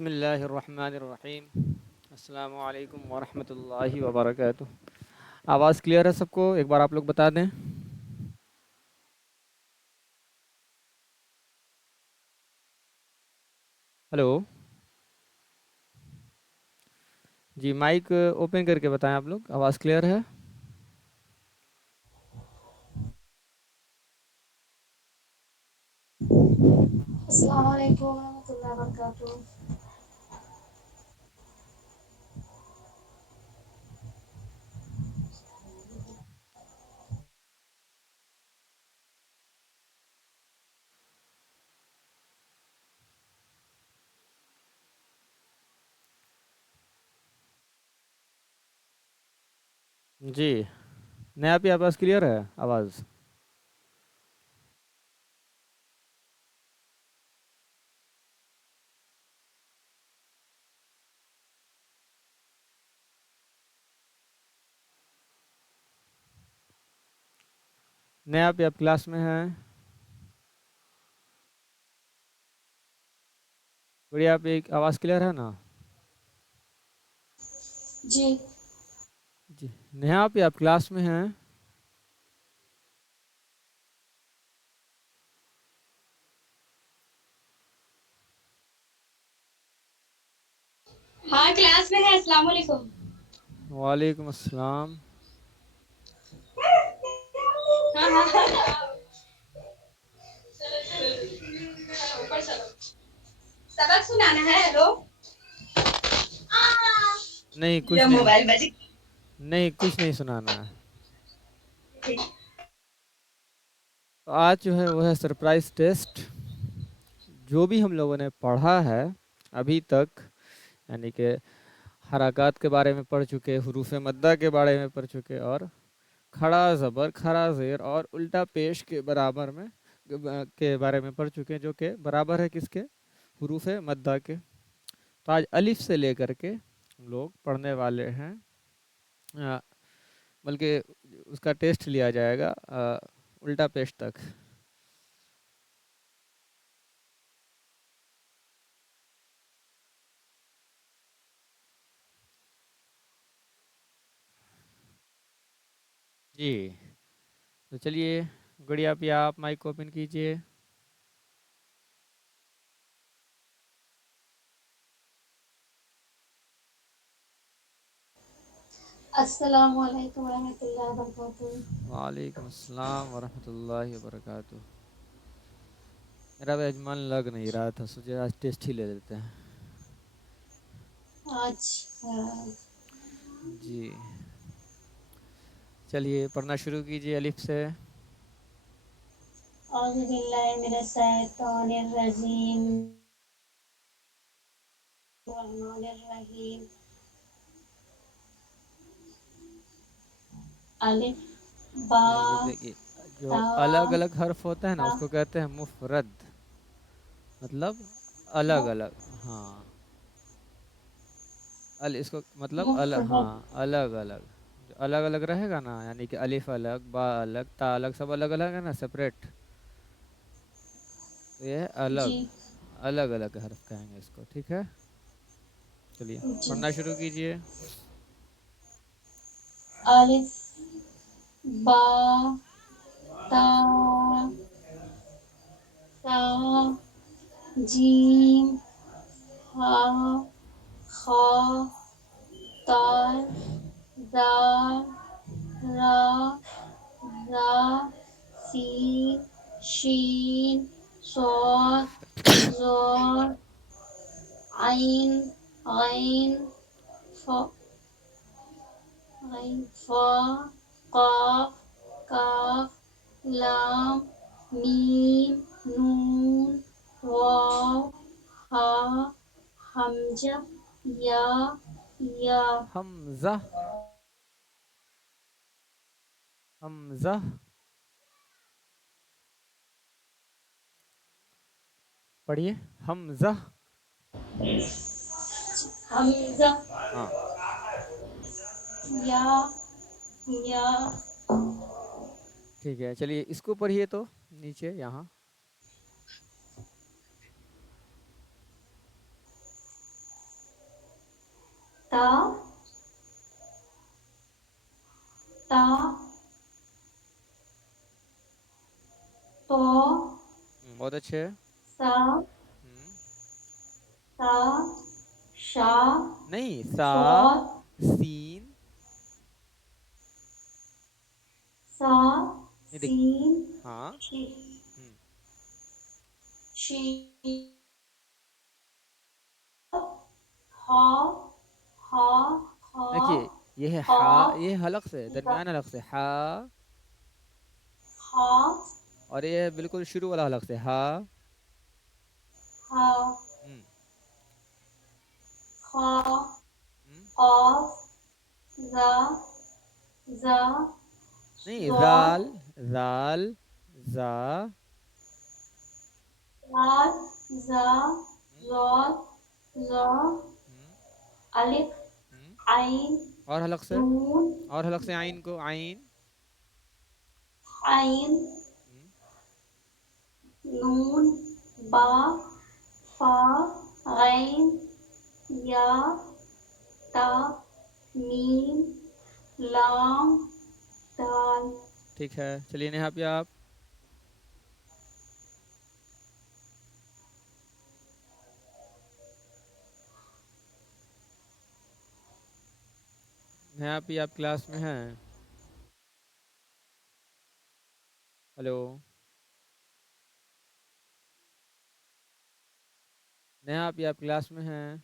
بسم اللہ الرحمن الرحیم۔ السلام علیکم ورحمۃ اللہ وبرکاتہ۔ آواز کلیئر ہے سب کو؟ ایک بار آپ لوگ بتا دیں۔ ہلو جی، مائک اوپن کر کے بتائیں آپ لوگ، آواز کلیئر ہے؟ السلام علیکم ورحمۃ اللہ وبرکاتہ۔ جی نیا پہ آواز کلیئر ہے؟ آواز نیا پہ آپ کلاس میں ہیں؟ بڑھیا، آپ ایک آواز کلیئر ہے نا؟ جی جی نیا پہ آپ کلاس میں ہیں؟ ہاں کلاس میں ہے۔ السلام علیکم۔ وعلیکم السلام۔ ہاں ہاں اوپر چلو، سبق سنانا ہے۔ ہیلو نہیں یہ کچھ نہیں، موبائل بجی۔ نہیں کچھ نہیں سنانا ہے۔ تو آج جو ہے وہ ہے سرپرائز ٹیسٹ۔ جو بھی ہم لوگوں نے پڑھا ہے ابھی تک، یعنی کہ حرکات کے بارے میں پڑھ چکے، حروف مدہ کے بارے میں پڑھ چکے، اور کھڑا زبر، کھڑا زیر اور الٹا پیش کے برابر میں کے بارے میں پڑھ چکے، جو کہ برابر ہے کس کے؟ حروف مدہ کے۔ تو آج الف سے لے کر کے ہم لوگ پڑھنے والے ہیں، بلکہ اس کا ٹیسٹ لیا جائے گا الٹا پیش تک۔ جی تو چلیے گڑیا پہ آپ مائک اوپن کیجئے۔ السلام علیکم ورحمۃ اللہ وبرکاتہ۔ وعلیکم السلام ورحمۃ اللہ وبرکاتہ۔ میرا بھی آج من لگ نہیں رہا تھا، سوچے آج ٹیسٹ ہی لے لیتے ہیں۔ اچھا جی چلیے پڑھنا شروع کیجئے الف سے۔ اعوذ باللہ من الشیطان الرجیم، الرحمن الرحیم۔ الف با نہیں یہ دیکھیے، جو تا الگ الگ حرف ہوتا ہے نا تا۔ اس کو کہتے ہیں مفرد، مطلب الگ الگ۔ ہاں اس کو مطلب مفرد ہاں الگ الگ، جو الگ الگ رہے گا نا، یعنی کہ الف الگ، با الگ، تا الگ، سب الگ الگ ہے نا، سپریٹ، تو یہ ہے الگ، جی الگ الگ حرف کہیں گے اس کو، ٹھیک ہے؟ چلیے جی۔ پڑھنا شروع کیجئے۔ الف با تا ثا جیم ہا خا دال ذال را زا سین شین صاد ضاد عین غین فا فا قاف کاف لام میم نون واو ہا حمزہ یا یا۔ حمزہ، حمزہ، پڑھیے حمزہ۔ حمزہ ہاں یا یا۔ ٹھیک ہے، چلیے اس کو پڑھیے تو نیچے یہاں۔ ता ता तो बहुत अच्छे। सा हम्म, ता शा नहीं, सा, सौत सीन। सा ये देख। सीन हाँ। शी हम्म, शी हा हा हा देखिए, ये है हा हा, ये हलक से, दा दरमियान हलक से हा। हा और ये है बिल्कुल शुरू वाला हलक से हा। हा हम्म। खा हम्म, ऑफ ज़ा ज़ा नहीं, ज़ौत जाल, जाल, जा। ज़ाल ज़ा हम्म, ज़ौत ज़ा हम्म, अलिफ हम्म। आइन और हलक से, नून और हलक से आइन को, आइन। आइन हम्म, नून बा फा गैन या ता मीम लाम दाल। ठीक है, चलिए नेहा पे आप। नेहा पे आप क्लास में हैं? हेलो। नेहा पे आप क्लास में हैं?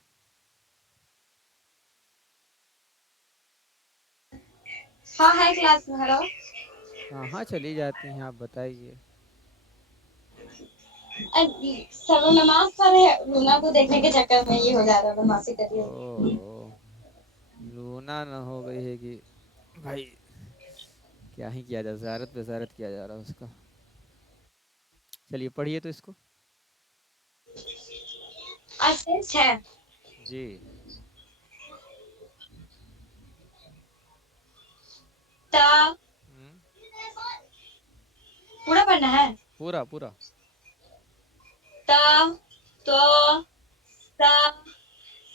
हाँ है क्लास में। हेलो। कहाँ चली जाती हैं आप, बताइए। सब लोग नमाज पढ़ रहे हैं, लूना को देखने के चक्कर में ये हो जा रहा है, बदमाशी कर रही है। ओहो, लूना न हो गई है कि भाई, क्या ही किया जाए, ज़ारत पे ज़ारत किया जा रहा है उसका। चलिए पढ़िए तो इसको। अच्छा है। जी। ता हम्म, पूरा पढ़ना है। पूरा पूरा। ता तो सा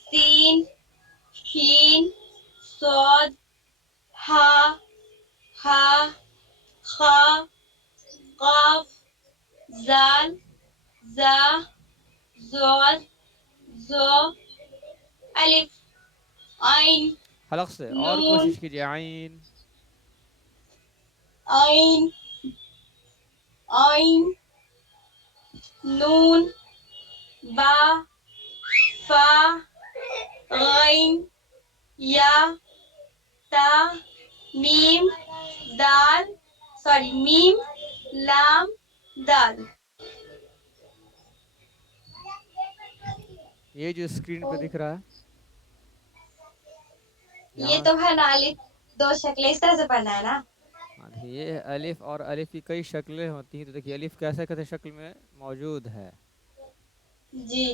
सीन शीन सौद हा हा खा काफ जाल जा जोल जो अलिफ आइन हलक से और नून कोशिश कीजिए, आइन। आइन आइन नून बा फा गैन या ता मीम दाल सॉरी मीम लाम दाल। ये जो स्क्रीन पे दिख रहा है, ये यहाँ। तो है ना अलिफ दो शक्लें इस तरह से पढ़ना है ना। हाँ, ये अलिफ, और अलिफ की कई शक्लें होती हैं, तो देखिए अलिफ कैसे कैसे शक्ल में मौजूद है। जी।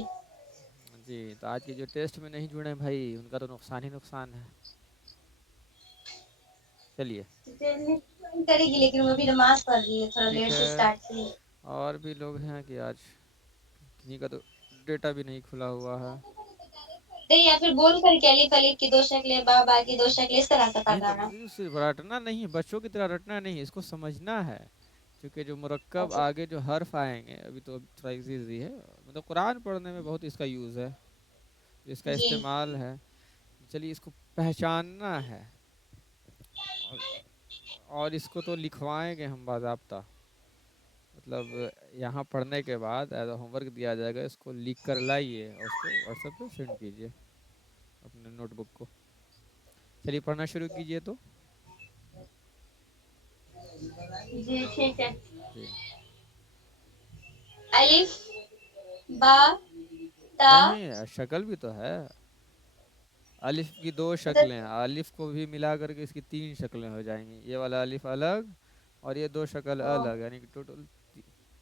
जी, तो आज के जो टेस्ट में नहीं जुड़े भाई, उनका तो नुकसान ही नुकसान है। चलिए। करेगी लेकिन वो भी नमाज पढ़ रही है, थोड़ा ठीक लेट से है, स्टार्ट की। और भी लोग हैं कि आज किन्हीं का तो डेटा भी नहीं खुला हुआ है। नहीं या फिर बोल कर के अलिफ अलिफ की दो शक्लें बा बा की दो शक्लें इस तरह से नहीं पढ़ना तो ना। सिर्फ रटना नहीं है, बच्चों की तरह रटना नहीं है, इसको समझना है। क्योंकि जो मुरक्कब अच्छा। आगे जो हर्फ आएंगे, अभी तो थोड़ा इजी है, मतलब कुरान पढ़ने में बहुत इसका यूज़ है, इसका जी इस्तेमाल है। चलिए, इसको पहचानना है। और, और इसको तो लिखवाएंगे हम बाज़ाब्ता, मतलब यहाँ पढ़ने के बाद एज होमवर्क दिया जाएगा, इसको लिख कर लाइए और उसको व्हाट्सएप पे सेंड कीजिए, अपने नोटबुक को। चलिए पढ़ना शुरू कीजिए तो। जी ठीक है। जी। अलिफ बा ता नहीं, शक्ल भी तो है। अलिफ की दो मतलब शक्लें हैं, अलिफ को भी मिला करके इसकी तीन शक्लें हो जाएंगी, ये वाला अलिफ अलग और ये दो शक्ल ओ, अलग, यानी कि टोटल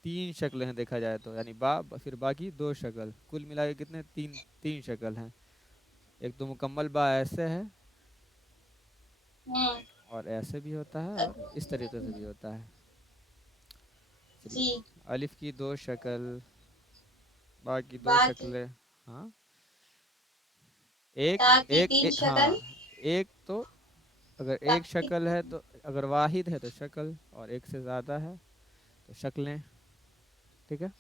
तीन शक्लें हैं देखा जाए तो, यानी फिर बाकी दो शक्ल, कुल मिला के कितने, तीन तीन शक्ल हैं। एक तो मुकम्मल बा ऐसे है, हम्म और ऐसे भी होता है, और इस तरीके से भी होता है। चलिए, जी अलिफ की दो शक्ल, बा की दो बा की शक्लें। हाँ, एक ता की एक, तीन एक शक्ल। हाँ, एक तो अगर ता एक की शक्ल है तो, अगर वाहिद है तो शक्ल, और एक से ज़्यादा है तो शक्लें। ठीक है।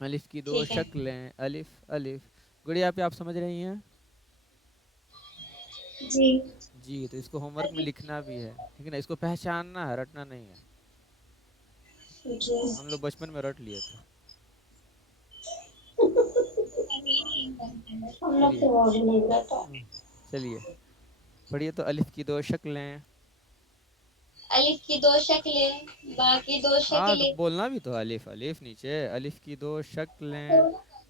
अलिफ की दो ठीक है। शक्लें, अलिफ अलिफ। गुड़िया पे आप समझ रही हैं? जी। जी, तो इसको होमवर्क में लिखना भी है, ठीक है ना, इसको पहचानना है, रटना नहीं है। जी। हम लोग बचपन में रट लिए थे। हम लोग चलिए। तो वो भी नहीं रहता। हम्म, चलिए पढ़िए तो, अलिफ की दो शक्लें। अलिफ की दो शक्लें, बा की दो हाँ तो शक्लें। बोलना भी तो, अलिफ अलिफ नीचे, अलिफ की दो शक्लें,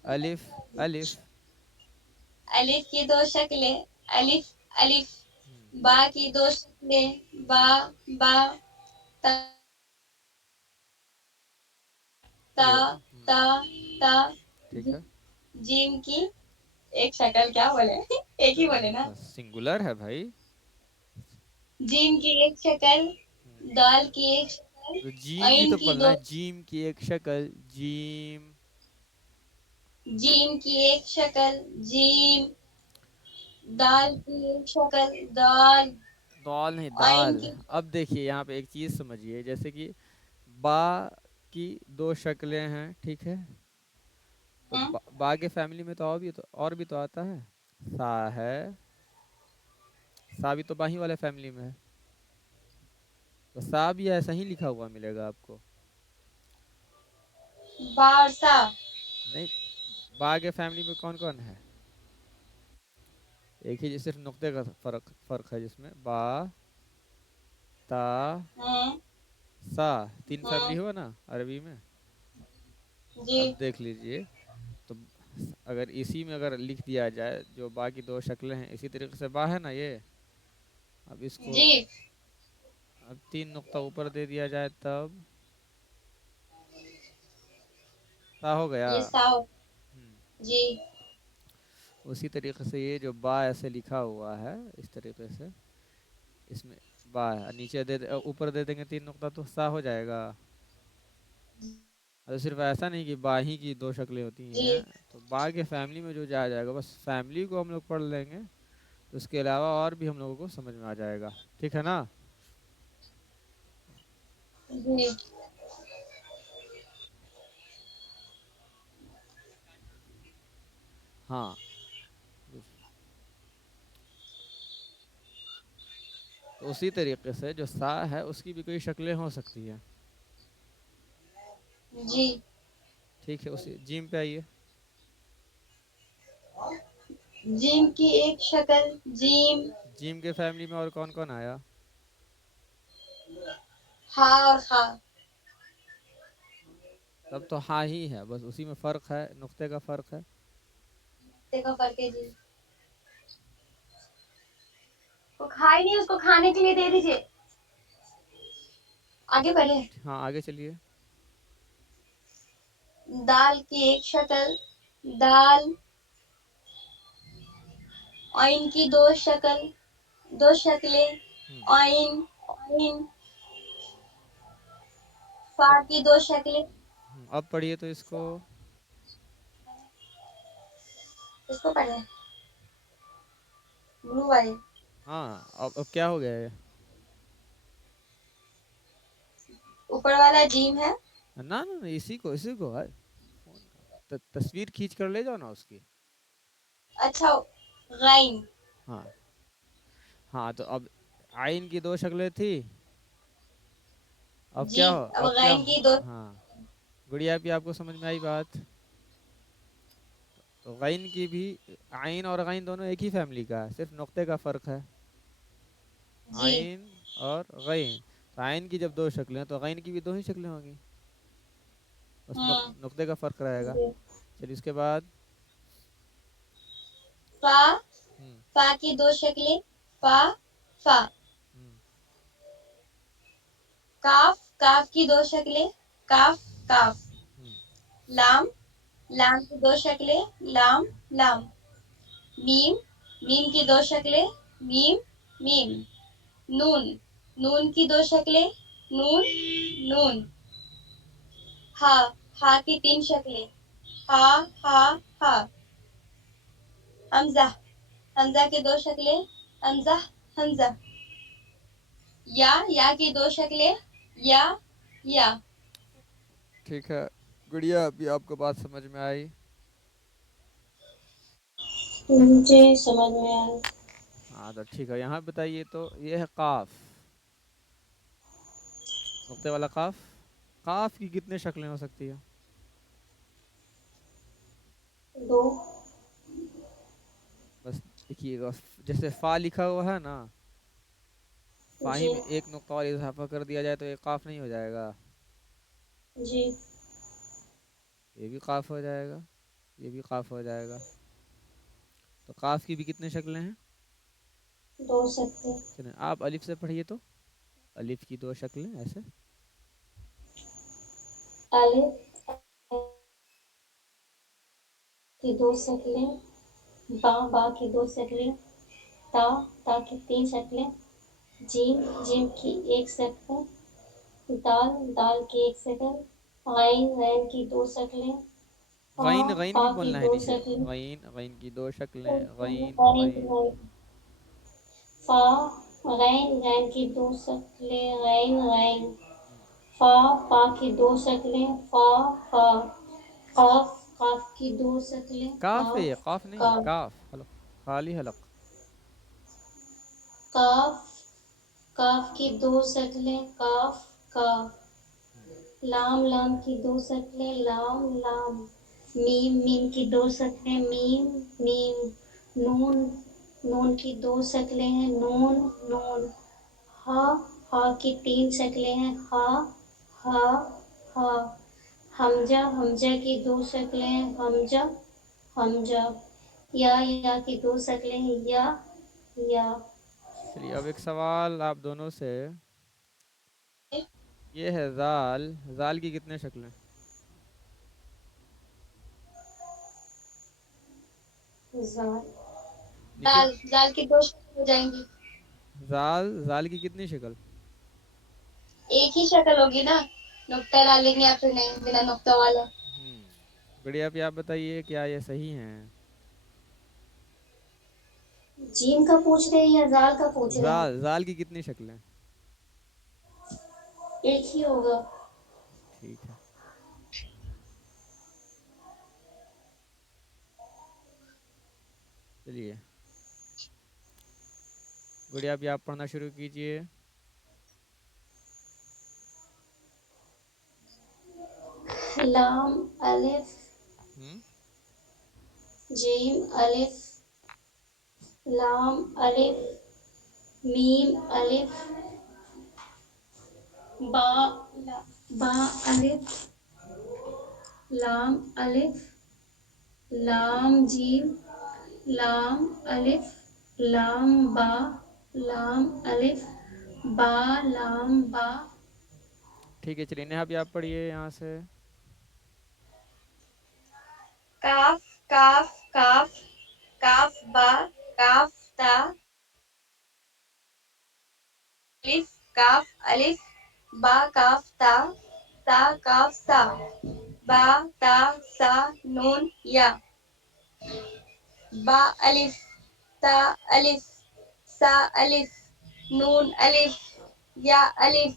अलिफ अलिफ। अलिफ की दो शक्लें, अलिफ अलिफ। हम्म, बा की दो शक्लें, बा बा। ता ता चलो। ता ता। ठीक है। जीम की एक शक्ल, क्या बोले एक ही बोले ना। बस सिंगुलर है भाई। जीम की एक हम्म, शक्ल, दाल की एक शक्ल, तो जीम भी ऐन तो की बोलना दो। है, जीम की एक शक्ल, जीम। जीम की एक शक्ल, जीम। दाल की एक शक्ल, दाल। दाल नहीं, ऐन दाल। की। अब देखिए यहाँ पे एक चीज समझिए, जैसे कि बा की दो शक्लें हैं, ठीक है, तो हम्म, बा के फैमिली में तो और भी तो आता है। सा है, सा भी तो बाही वाले फैमिली में है, तो सा भी ऐसा ही लिखा हुआ मिलेगा आपको। बारसा। नहीं, बा के फैमिली में कौन कौन है? एक ही, सिर्फ नुक्ते का फर्क फर्क है जिसमें, बा, ता, हम्म। सा। तीन फैमिली हम्म। हुआ ना अरबी में। जी। अब देख लीजिए, तो अगर इसी में अगर लिख दिया जाए, जो बा की दो शक्लें हैं, इसी तरीके से बा है ना ये, अब इसको, जी। अब तीन नुक्ता ऊपर दे दिया जाए तब सा हो गया। ये साव। हम्म, जी। उसी तरीके से ये जो बा ऐसे लिखा हुआ है, इस तरीके से, इसमें बा है, नीचे ऊपर दे देंगे तीन नुक्ता तो सा हो जाएगा। तो सिर्फ ऐसा नहीं कि बा ही की दो शक्लें होती जी। हैं, तो बा के फैमिली में जो जा जाएगा, बस फैमिली को हम लोग पढ़ लेंगे, तो उसके अलावा और भी हम लोगों को समझ में आ जाएगा। ठीक है ना? जी। हाँ, तो उसी तरीके से जो सा है उसकी भी कोई शक्लें हो सकती है। जी। ठीक है, उसी जिम पे आइए। जीम की एक शक्ल, जीम। जिम के फैमिली में और कौन कौन आया? हा और खा। तब तो हाँ ही है, बस उसी में फर्क है, नुक्ते का फर्क है। देखो करके जी। वो खा ही नहीं, उसको खाने के लिए दे दीजिए। आगे बढ़े। हाँ आगे चलिए। दाल की एक शक्ल, दाल। आइन की दो शक्ल, दो शक्लें। हम्म, आइन आइन। फा अब की दो शक्लें। अब पढ़िए तो इसको। इसको पढ़े, ब्लू वाले। हाँ, अब क्या हो गया ये? ऊपर वाला जीम है। ना ना ना, इसी को है, फोन का तस्वीर खींच कर ले जाओ ना उसकी। अच्छा। गाइन। हाँ हाँ, तो अब आइन की दो शक्लें थी, अब जी। क्या हो, अब अब क्या गाइन हो? की दो। हाँ, गुड़िया भी आपको समझ में आई बात? तो गैन की भी, आइन और गैन दोनों एक ही फैमिली का है, सिर्फ नुक्ते का फर्क है। जी। आइन और गैन, तो आइन की जब दो शक्लें हैं तो गैन की भी दो ही शक्लें होंगी, बस हम्म। नुक्ते का फर्क रहेगा। जी। चलिए उसके बाद। फा। हम्म फा की दो शक्लें, फा फा। हम्म काफ। काफ की दो शक्लें, काफ काफ। हम्म लाम। लाम की दो शक्लें, लाम लाम। मीम। मीम की दो शक्लें, मीम मीम। नून। नून की दो शक्लें, नून नून। हा। हा की तीन शक्लें, हा हा हा। हमजा। हमजा की दो शक्लें, हमजा हमजा। या की दो शक्लें, या। ठीक है गुड़िया, अभी आपको बात समझ में आई? मुझे समझ में आया। हाँ तो ठीक है, यहाँ बताइए तो ये है काफ, नुक्ते वाला काफ। काफ की कितने शक्लें हो सकती है? दो। बस देखिएगा, जैसे फा लिखा हुआ है ना, फा ही जी में एक नुक्ता और इजाफा कर दिया जाए तो ये काफ नहीं हो जाएगा? जी। ये भी काफ हो जाएगा, ये भी काफ हो जाएगा। तो काफ की भी कितने शक्लें हैं? दो शक्लें। चलिए आप अलिफ से पढ़िए तो, अलिफ की दो शक्लें ऐसे। अलिफ की दो शक्लें, बा की दो शक्लें, ता की तीन शक्लें, जीम की एक शक्ल, दाल की एक शक्ल, गैन की दो शक्लें, गैन, गैन फा भी की बोलना है दो नीचे। शक्लें, गैन की दो शक्लें, गैन गैन। गैन, फा, गैन की दो शक्लें, गैन, हम्म, फा की दो शक्लें, फा, काफ, काफ की दो शक्लें, काफ है ये, काफ, काफ नहीं है, काफ, काफ हलक, खाली हलक। काफ, काफ की दो शक्लें, काफ, काफ, हम्म, लाम की दो शक्लें, लाम, मीम की दो शक्लें, मीम, नून की दो शक्लें हैं, नून, हा, की तीन शक्लें हैं, हा, हा, हमजा की दो शक्लें हैं, हमजा, या की दो शक्लें हैं, या। चलिए अब एक सवाल आप दोनों से, ये है जाल, जाल की कितने शक्लें? जाल, नीचे। जाल की दो शक्ल हो जाएंगी। जाल, जाल की कितनी शक्ल? एक ही शक्ल होगी ना, नुक्ता डालेंगे या फिर नहीं बिना नुक्ता वाला। बढ़िया, भी आप बताइए क्या ये सही है? जीम का पूछ रहे हैं या जाल का पूछ रहे हैं? जाल, जाल की कितनी शक्लें? एक ही होगा। ठीक है। चलिए गुड़िया, भी आप पढ़ना शुरू कीजिए। लाम अलिफ, हम्म, जीम अलिफ, लाम अलिफ, मीम अलिफ, बा, बा अलिफ, लाम अलिफ, लाम जीम, लाम अलिफ, लाम बा, लाम अलिफ, बा, लाम बा। ठीक है, चलिए नेहा भी आप पढ़िए यहाँ से। काफ, काफ, काफ, काफ बा, काफ ता, अलिफ, काफ अलिफ, बा काफ ता काफ सा, बा ता सा, नून या, बा अलिफ, ता अलिफ, सा अलिफ, नून अलिफ, या अलिफ,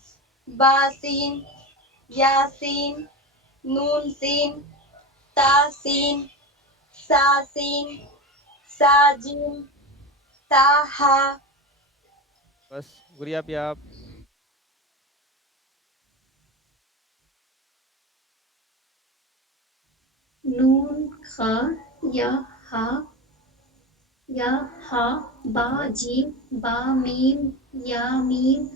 बा सीन, या सीन, नून सीन, ता सीन, सा सीन, सा जीम, ता हा। बस गुड़िया, भी आप। नून खा, या हा, या हा, बा ठीक है। जीम, बा मीम, या मीम,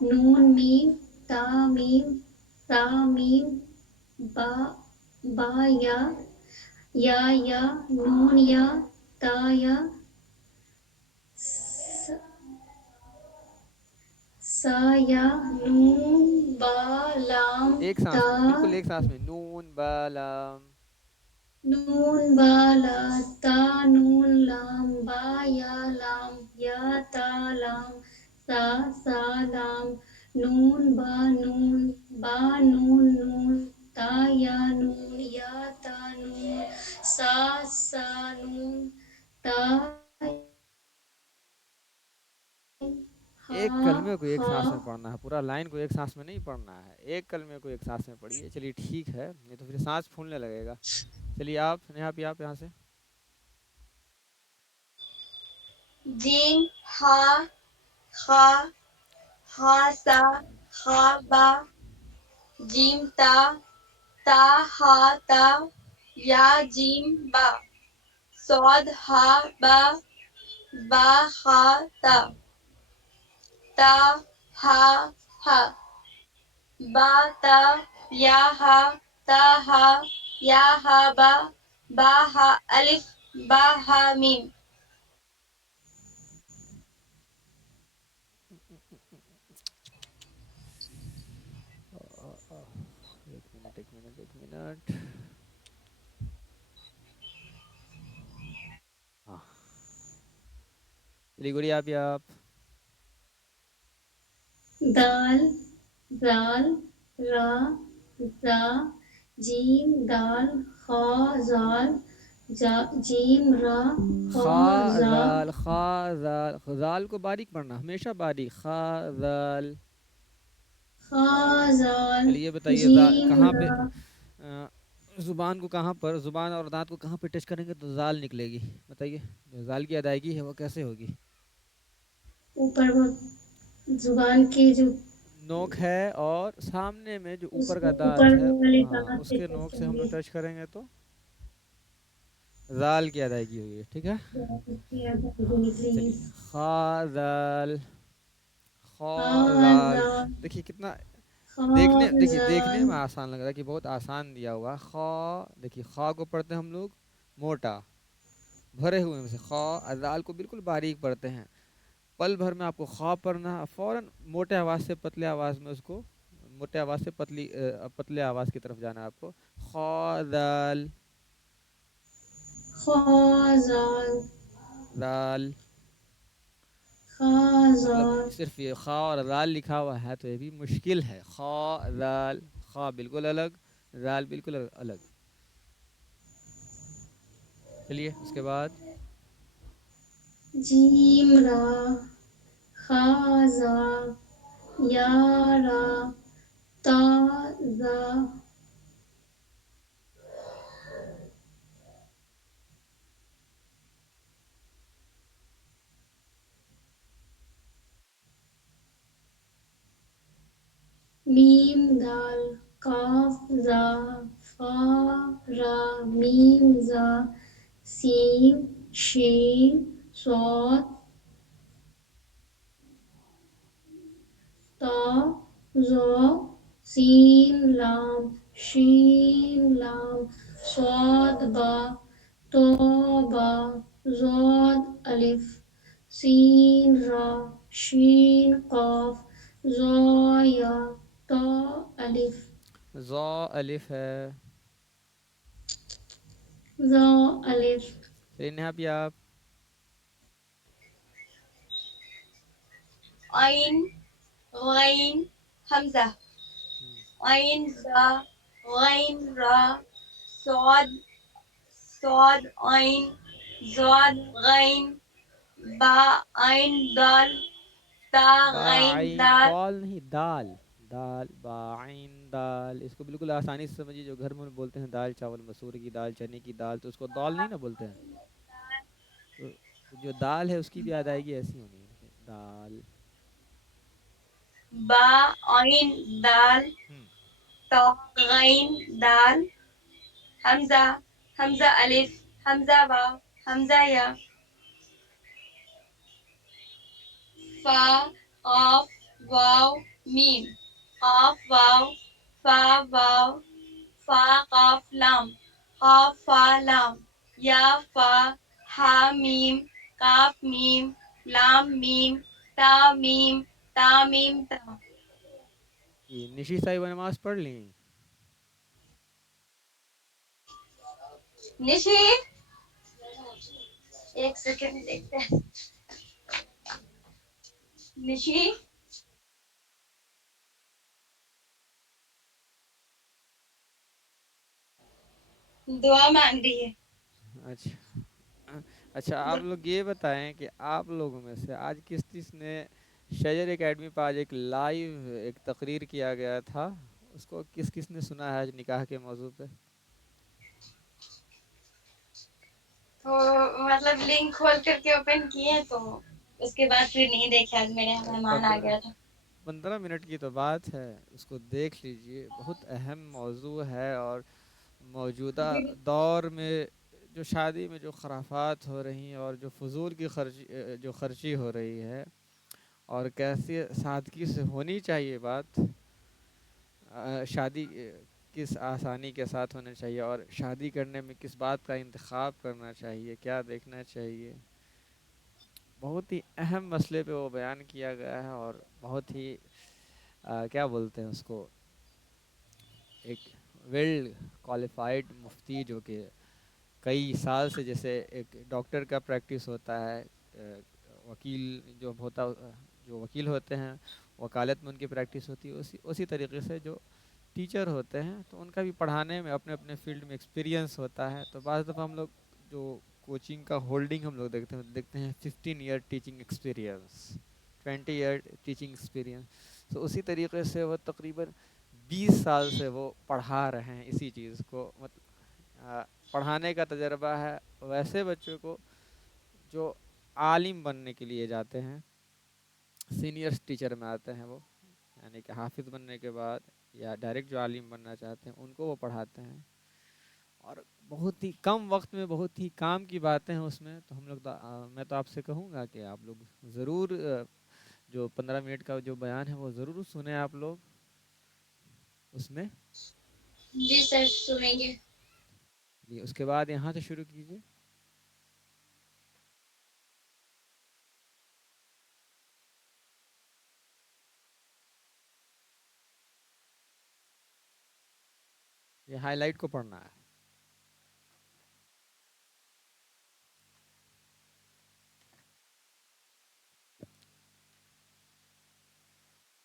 नून मीम, ता मीम, ता मीम, बा, बा या, नून या, ता या, स, सा या, नून बा लाम एक सांस ता, में, बिल्कुल एक सांस में, नून बालाम। नून बा ला ता, नून लाम, बा या ता लाम, सा लाम, बा नून नून, ता या नून, या ता नून, सा नून, ता कलमे को एक खा सांस में पढ़ना है, पूरा लाइन को एक सांस में नहीं पढ़ना है, एक कलमे को एक सांस में पढ़िए। चलिए ठीक है, नहीं तो फिर सांस फूलने लगेगा। चलिए आप यहाँ से। जीम हा खा हा सा खा बा जीम ता ता हा ता या जीम बा सौद हा बा हा ता हा हा बा ता हा या हा बा हा अलिफ बा हा मीम। एक मिनट। हाँ, चलिए गुड़िया आप। दाल दाल रा रा जीम दाल खा जाल जीम रा खा जा जाल को बारीक पढ़ना, हमेशा बारीक, खा जाल। खा जाल चलिए बताइए जीम कहाँ पे रा जुबान को, कहाँ पर जुबान और दांत को कहाँ पे टच करेंगे तो जाल निकलेगी? बताइए, जो जाल की अदायगी है वो कैसे होगी? ऊपर वो जुबान की जो नोक है और सामने में जो ऊपर उसको का दांत ऊपर है, वाले हाँ दांत पे उसके टच नोक से हम करेंगे। लोग टच करेंगे तो जाल की अदायगी होगी, ठीक है। हाँ निकलेगी। चलिए, खाजल, खा खाजल। जाल देखिए कितना, खा देखने जाल में आसान लग रहा है कि बहुत आसान दिया हुआ खा। देखिए खा को पढ़ते हैं हम लोग मोटा, भरे हुए में से खा। अजाल को बिल्कुल बारीक पढ़ते हैं। पल भर में आपको खा पढ़ना है, फौरन मोटे आवाज़ से पतले आवाज़ में उसको, मोटे आवाज़ से पतले आवाज़ की तरफ जाना है आपको। खाजल, खा जाल दाल। खा मतलब जाल सिर्फ ये खा और दाल लिखा हुआ है तो ये भी मुश्किल है। खा दाल, खा बिल्कुल अलग, दाल बिल्कुल अलग। चलिए उसके बाद जीम रा खा जा या रा ता जा मीम दाल काफ जा फा रा मीम जा सीन शीन स्वाद ता ज़ो सीन लाम शीन लाम स्वाद बा तो बा ज़ोद अलिफ सीन रा शीन काफ ज़ोया तो अलिफ ज़ा अलिफ है। ज़ो अलिफ चलिए नेहा भी आप। आइन गैन हमजा आइन जा गैन रा स्वाद स्वाद आइन ज़ाद गैन बा आइन दाल ता गैन बाइन दाल बॉल नहीं, दाल, दाल बाइन दाल। इसको बिल्कुल आसानी से समझिए, जो घर में बोलते हैं दाल चावल, मसूर की दाल, चने की दाल, तो उसको दाल नहीं ना बोलते हैं। तो जो दाल है उसकी भी अदायगी ऐसी होनी है, देखिए दाल। बा आइन दाल हम्म। ता गैन दाल हमजा हमजा अलिफ हमजा वाव हमजा या फा ऑफ वाव मीम ऑफ वाव फा वाव फा काफ लाम काफ फा लाम या फा हा मीम काफ मीम लाम मीम ता मीम ता। ये निशी साहिबा नमाज पढ़ ली? निशी एक सेकंड देखते हैं। निशी दुआ मांग रही है। अच्छा, अच्छा आप लोग ये बताएं कि आप लोगों में से आज किस किस ने شجر اکیڈمی پہ آج ایک لائیو ایک تقریر کیا گیا تھا، اس کو کس کس نے سنا ہے آج نکاح کے موضوع پہ؟ تو مطلب لنک کھول کر کے اوپن کیے تو اس کے بعد پھر نہیں دیکھا، آج میرے یہاں مہمان آ پندرہ گیا تھا۔ 15 منٹ کی تو بات ہے، اس کو دیکھ لیجئے، بہت اہم موضوع ہے، اور موجودہ دور میں جو شادی میں جو خرافات ہو رہی ہیں اور جو فضول کی جو خرچی ہو رہی ہے، اور کیسے سادگی سے ہونی چاہیے بات، شادی کس آسانی کے ساتھ ہونا چاہیے، اور شادی کرنے میں کس بات کا انتخاب کرنا چاہیے، کیا دیکھنا چاہیے، بہت ہی اہم مسئلے پہ وہ بیان کیا گیا ہے، اور بہت ہی کیا بولتے ہیں اس کو، ایک ویل کوالیفائڈ مفتی جو کہ کئی سال سے، جیسے ایک ڈاکٹر کا پریکٹس ہوتا ہے، وکیل جو ہوتا جو وکیل ہوتے ہیں وکالت میں ان کی پریکٹس ہوتی ہے، اسی طریقے سے جو ٹیچر ہوتے ہیں تو ان کا بھی پڑھانے میں اپنے اپنے فیلڈ میں ایکسپیرینس ہوتا ہے، تو بعض دفعہ ہم لوگ جو کوچنگ کا ہولڈنگ ہم لوگ دیکھتے ہیں 15 year teaching experience, 20 year teaching experience, تو اسی طریقے سے وہ تقریباً 20 سال سے وہ پڑھا رہے ہیں اسی چیز کو، پڑھانے کا تجربہ ہے ویسے بچوں کو جو عالم بننے کے لیے جاتے ہیں، سینئر ٹیچر میں آتے ہیں وہ، یعنی کہ حافظ بننے کے بعد یا ڈائریکٹ جو عالم بننا چاہتے ہیں ان کو وہ پڑھاتے ہیں، اور بہت ہی کم وقت میں بہت ہی کام کی باتیں ہیں اس میں، تو ہم لوگ میں تو آپ سے کہوں گا کہ آپ لوگ ضرور جو 15 منٹ کا جو بیان ہے وہ ضرور سنیں آپ لوگ اس میں، جی سر سنیں گے۔ جی اس کے بعد یہاں سے شروع کیجیے۔ یہ ہائی لائٹ کو پڑھنا ہے۔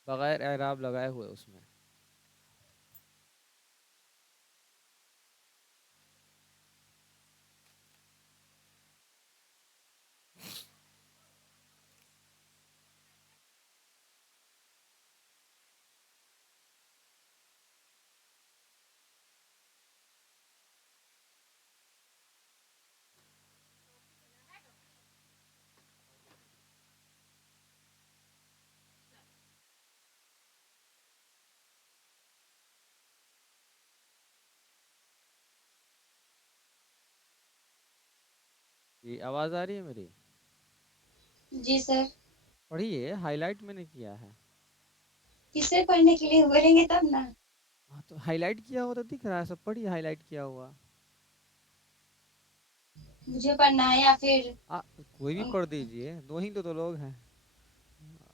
بغیر اعراب لگائے ہوئے اس میں۔ جی آواز آ رہی ہے میری؟ جی سر۔ پڑھیے، ہائی لائٹ میں نے کیا ہے۔ کسے پڑھنے کے لیے بولیں گے تب نا؟ ہاں تو ہائی لائٹ کیا ہوا تو دکھ رہا ہے، سب پڑھیے ہائی لائٹ کیا ہوا۔ مجھے پڑھنا ہے یا پھر کوئی بھی پڑھ دیجئے، دو ہی تو لوگ ہیں،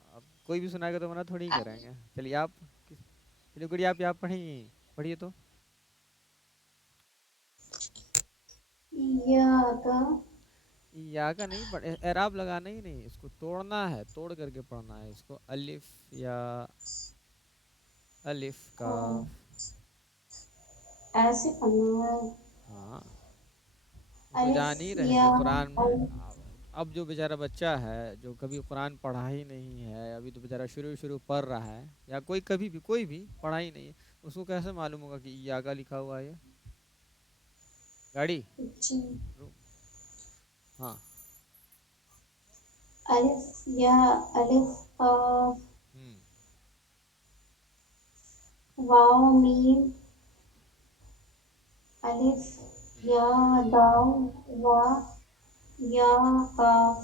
اب کوئی بھی سنائے گا تو منع تھوڑی ہی کریں گے، چلیے آپ چلیے گڑی آپ پڑھیں، پڑھیے تو۔ یا کا یا کا نہیں اعراب لگانا ہی نہیں، اس کو توڑنا ہے، توڑ کر کے پڑھنا ہے اس کو، الف یا، الف کاف، ایسے پڑھنا ہے؟ ہاں اس کو الف جان ہی رہے یا کہ قرآن میں الف۔ اب جو بیچارہ بچہ ہے جو کبھی قرآن پڑھا ہی نہیں ہے، ابھی تو بیچارہ شروع پڑھ رہا ہے، یا کوئی کبھی بھی کوئی بھی پڑھا ہی نہیں ہے، اس کو کیسے معلوم ہوگا کہ یا کا لکھا ہوا ہے یہ گاڑی جی۔ ہاں الف یا، الف قاف، ہوں واو میم، الف یا دال وا یا قاف۔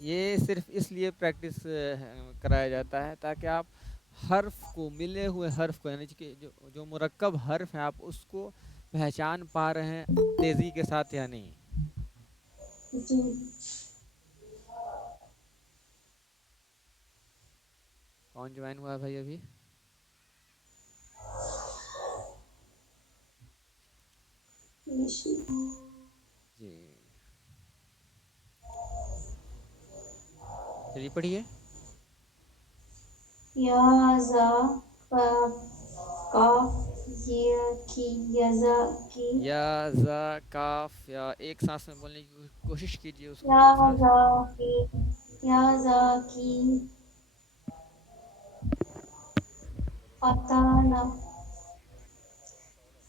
یہ صرف اس لیے پریکٹس کرایا جاتا ہے تاکہ آپ حرف کو، ملے ہوئے حرف کو، یعنی کہ جو مرکب حرف ہیں آپ اس کو پہچان پا رہے ہیں تیزی کے ساتھ یا نہیں۔ جی۔ کون جوائن ہوا ہے بھائی ابھی؟ جی چلیے پڑھیے۔ یا زا قاف، قاف یہ کی یزا کی، یا زا کاف، یا ایک سانس میں بولنے کی کوشش کیجیے اس کو یا ایک سانس۔ زا کی، یا زا کی، فتانا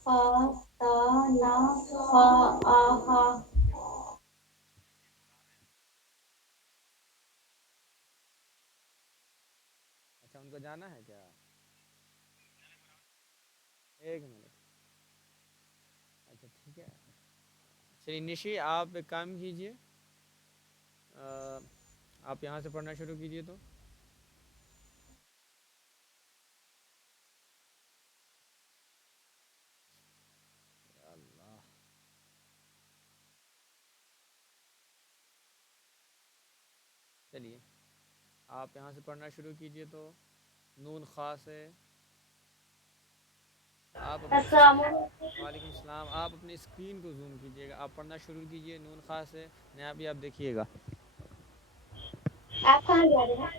فتانا فآها اچھا ان کو جانا ہے کیا؟ ایک منٹ. اچھا ٹھیک ہے. چلیے نشی آپ ایک کام کیجئے, آپ یہاں سے پڑھنا شروع کیجئے تو. یا اللہ. چلیے آپ یہاں سے پڑھنا شروع کیجئے تو. نون خاص ہے. آپ اپنے السلام علیکم. وعلیکم السلام. آپ اپنی اسکرین کو زوم کیجئے گا, آپ پڑھنا شروع کیجئے. نون خاص ہے, نیا بھی آپ دیکھیے گا. آپ کہاں جا رہے ہیں؟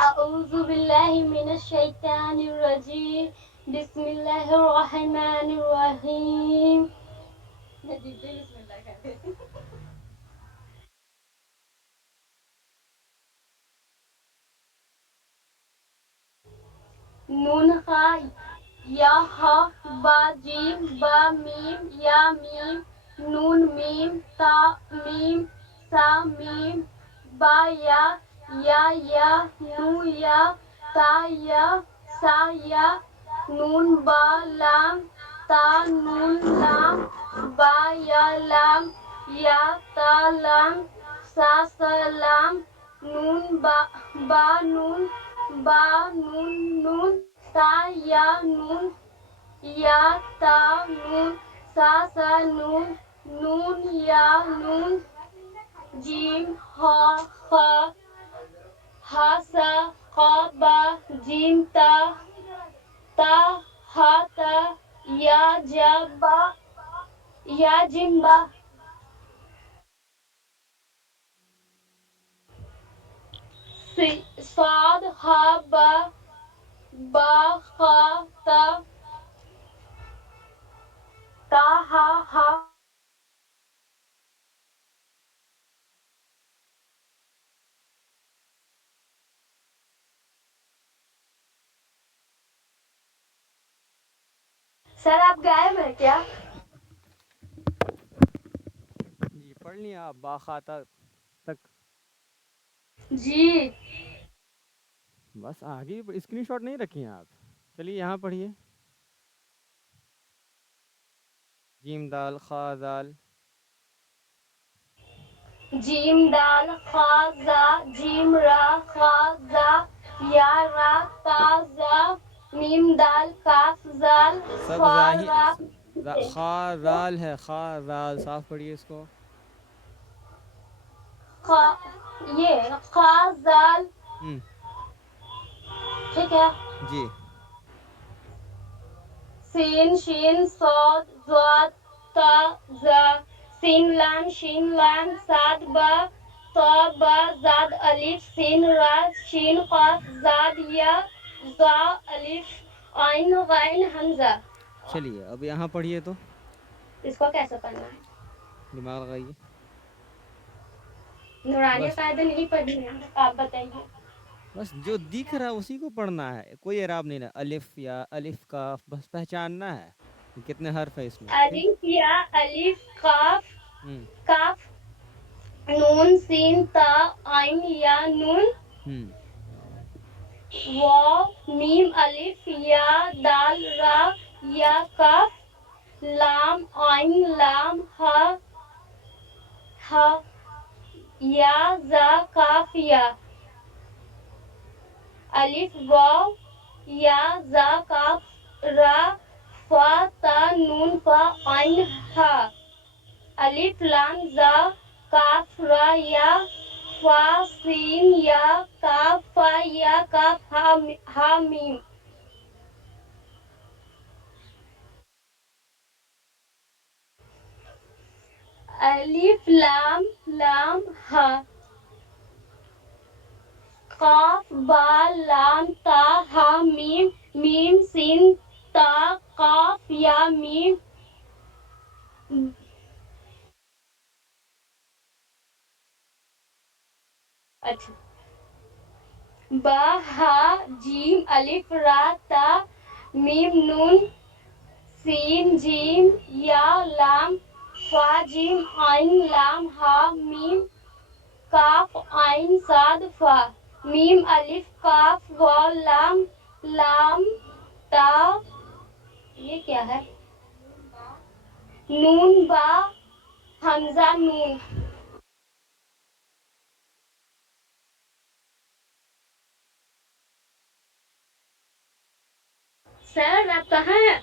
اعوذ باللہ من الشیطان الرجیم. بسم اللہ الرحمن الرحیم. نون خا یا ہا با جیم با میم یا میم نون میم تا میم سا میم با یا نو یا تا یا سا یا نون با لام تا نون لام با یا لام یا تا لام سا لام نون با نون با نون نون تا یا نون یا تا نون سا نون نون یا نون جیم ہا خا ہا سا خا با جیم تا تا ہا تا یا جا با یا جیم با صاد ہا با با خا تا تا ہا سر آپ غائب ہیں کیا؟ جی پڑھ لیں آپ باخاتہ تک. جی بس آگے اسکرین شاٹ نہیں رکھی ہیں آپ. چلیے یہاں پڑھیے. جیم دال خا دال. جیم دال خا زا جیم را خا زا یا را تا زا میم دال کاف زال سب خا ظاہر را خا دال ہے, خا دال صاف پڑھیے اس کو. خا یہ خا زال ہوں ٹھیک ہے. جی سین شین صاد ضاد تا زا سین لام شین لام صاد با تا با زاد الف سین را شین قاف زاد یا زا الف عین غین حمزہ. چلیے اب یہاں پڑھیے تو. اس کو کیسے پڑھنا ہے؟ دماغ لگائیے. نورانی بس قاعدہ نہیں پڑھنی ہے, آپ بتائیے. بس جو دکھ رہا ہے اسی کو پڑھنا ہے, کوئی اعراب نہیں ہے. الف یا الف کاف بس پہچاننا ہے کہ کتنے حرف ہے اس میں. ٹھیک. الف یا الف قاف ہوں کاف نون سین تا عین یا نون ہوں واو میم الف یا دال را یا کاف لام عین لام ہا یا زا کاف یا الف واو یا زا کاف را فا تا نون فا عین ہا الف لام زا کاف را یا فا سین یا کاف فا یا کاف ہا میم. الف لام لام ہا قاف با لام تا ہا میم میم سین تا قاف یا میم अच्छा, बा हा जीम अलिफ रा ता मीम नून सीन जीम या लाम फा जीम आइन लाम हा मीम काफ आइन साद फा मीम अलिफ काफ वाव लाम लाम ता, ये क्या है, नून बा हमजा नून। सर आप कहाँ हैं?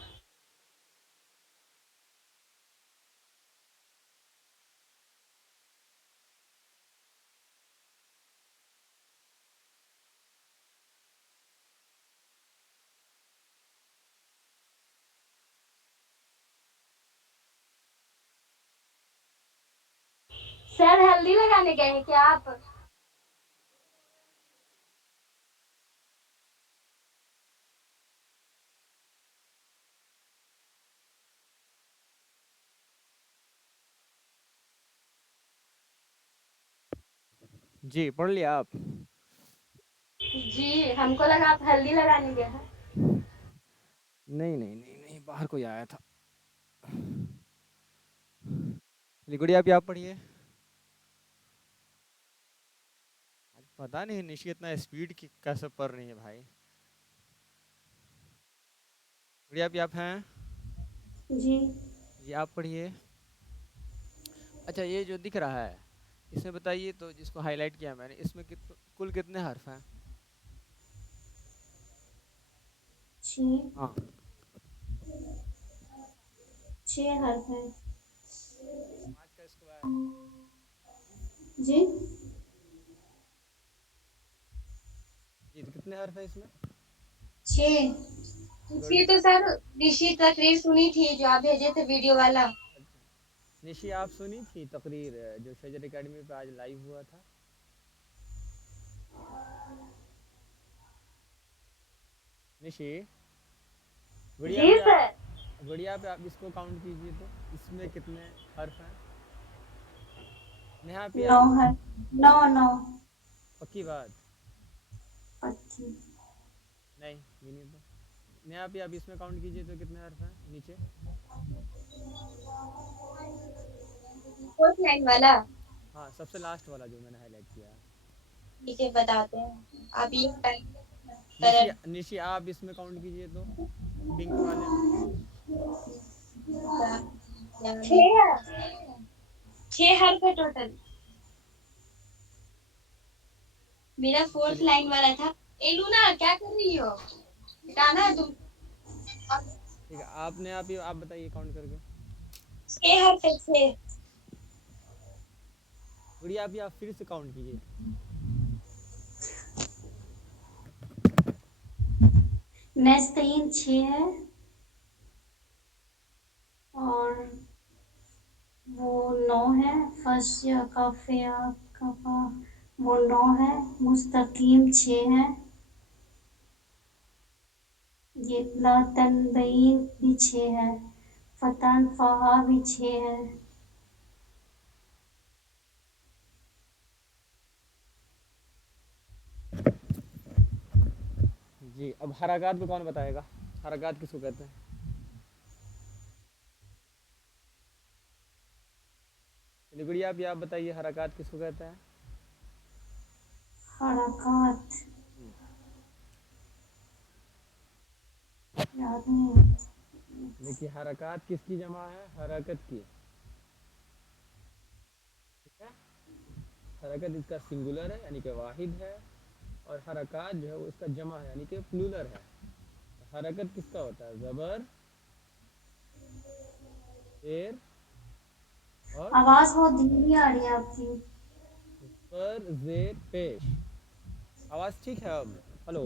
सर हल्दी लगाने गए हैं क्या आप? जी पढ़ लिया आप? जी, हमको लगा आप हल्दी लगाने गए हैं। नहीं नहीं नहीं नहीं, बाहर कोई आया था। गुड़िया भी आप पढ़िए। पता नहीं निशी इतना स्पीड की कैसे पढ़ रही है भाई। गुड़िया भी आप हैं? जी जी आप पढ़िए। अच्छा ये जो दिख रहा है इसमें बताइए तो, जिसको हाईलाइट किया मैंने, इसमें कुल कितने हर्फ हैं? 6 हाँ 6 हर्फ हैं। 5 का स्क्वायर। जी जी तो कितने हर्फ है इसमें? 6। गुड। इसकी तो सर निश्चित तकरीर सुनी थी जो आप भेजे थे वीडियो वाला। अच्छा निशी आप सुनी थी तकरीर जो शजर एकेडमी पे आज लाइव हुआ था? निशी गुड़िया जी पे सर। गुड़िया पे आप इसको काउंट कीजिए तो इसमें कितने हर्फ हैं? नेहा पे 9 आप हर्फ, 9 9 पक्की बात? पक्की। नहीं गिनी तो। नेहा पे आप इसमें काउंट कीजिए तो कितने हर्फ हैं नीचे? फोर्थ लाइन वाला हाँ सबसे लास्ट वाला जो मैंने हाईलाइट किया है। नीचे बताते हैं, आप ये टाइप निशी करें। निशी आप इसमें काउंट कीजिए तो, पिंक वाले में। 6 हर्फ है टोटल। मेरा फोर्थ चलिए लाइन वाला था। ए लूना क्या कर रही हो? हटाना है तुम। ठीक है, आपने आप बताइए काउंट करके। 6 हर्फ है 6। गुड़िया आप फिर से काउंट कीजिए। नस्तईन 6 है और वो 9 है। फस्य काफिया कफा वो 9 है। मुस्तकीम 6 है। ये ला तनबईन भी 6 है। फतन फहा भी 6 है। जी अब हरकत को कौन बताएगा? हरकत किसको कहते हैं? चलिए गुड़िया आप बताइए हरकत किसको कहते हैं? हरकत याद नहीं। देखिए हरकत किसकी जमा है? हरकत की। ठीक है, हरकत इसका सिंगुलर है यानी कि वाहिद है, और हरकत जो है वो इसका जमा है यानी कि प्लूरल है। तो हरकत किसका होता है? ज़बर, शेर और आवाज बहुत धीमी आ रही है आपकी। पर जेर पेश। आवाज़ ठीक है अब? हेलो,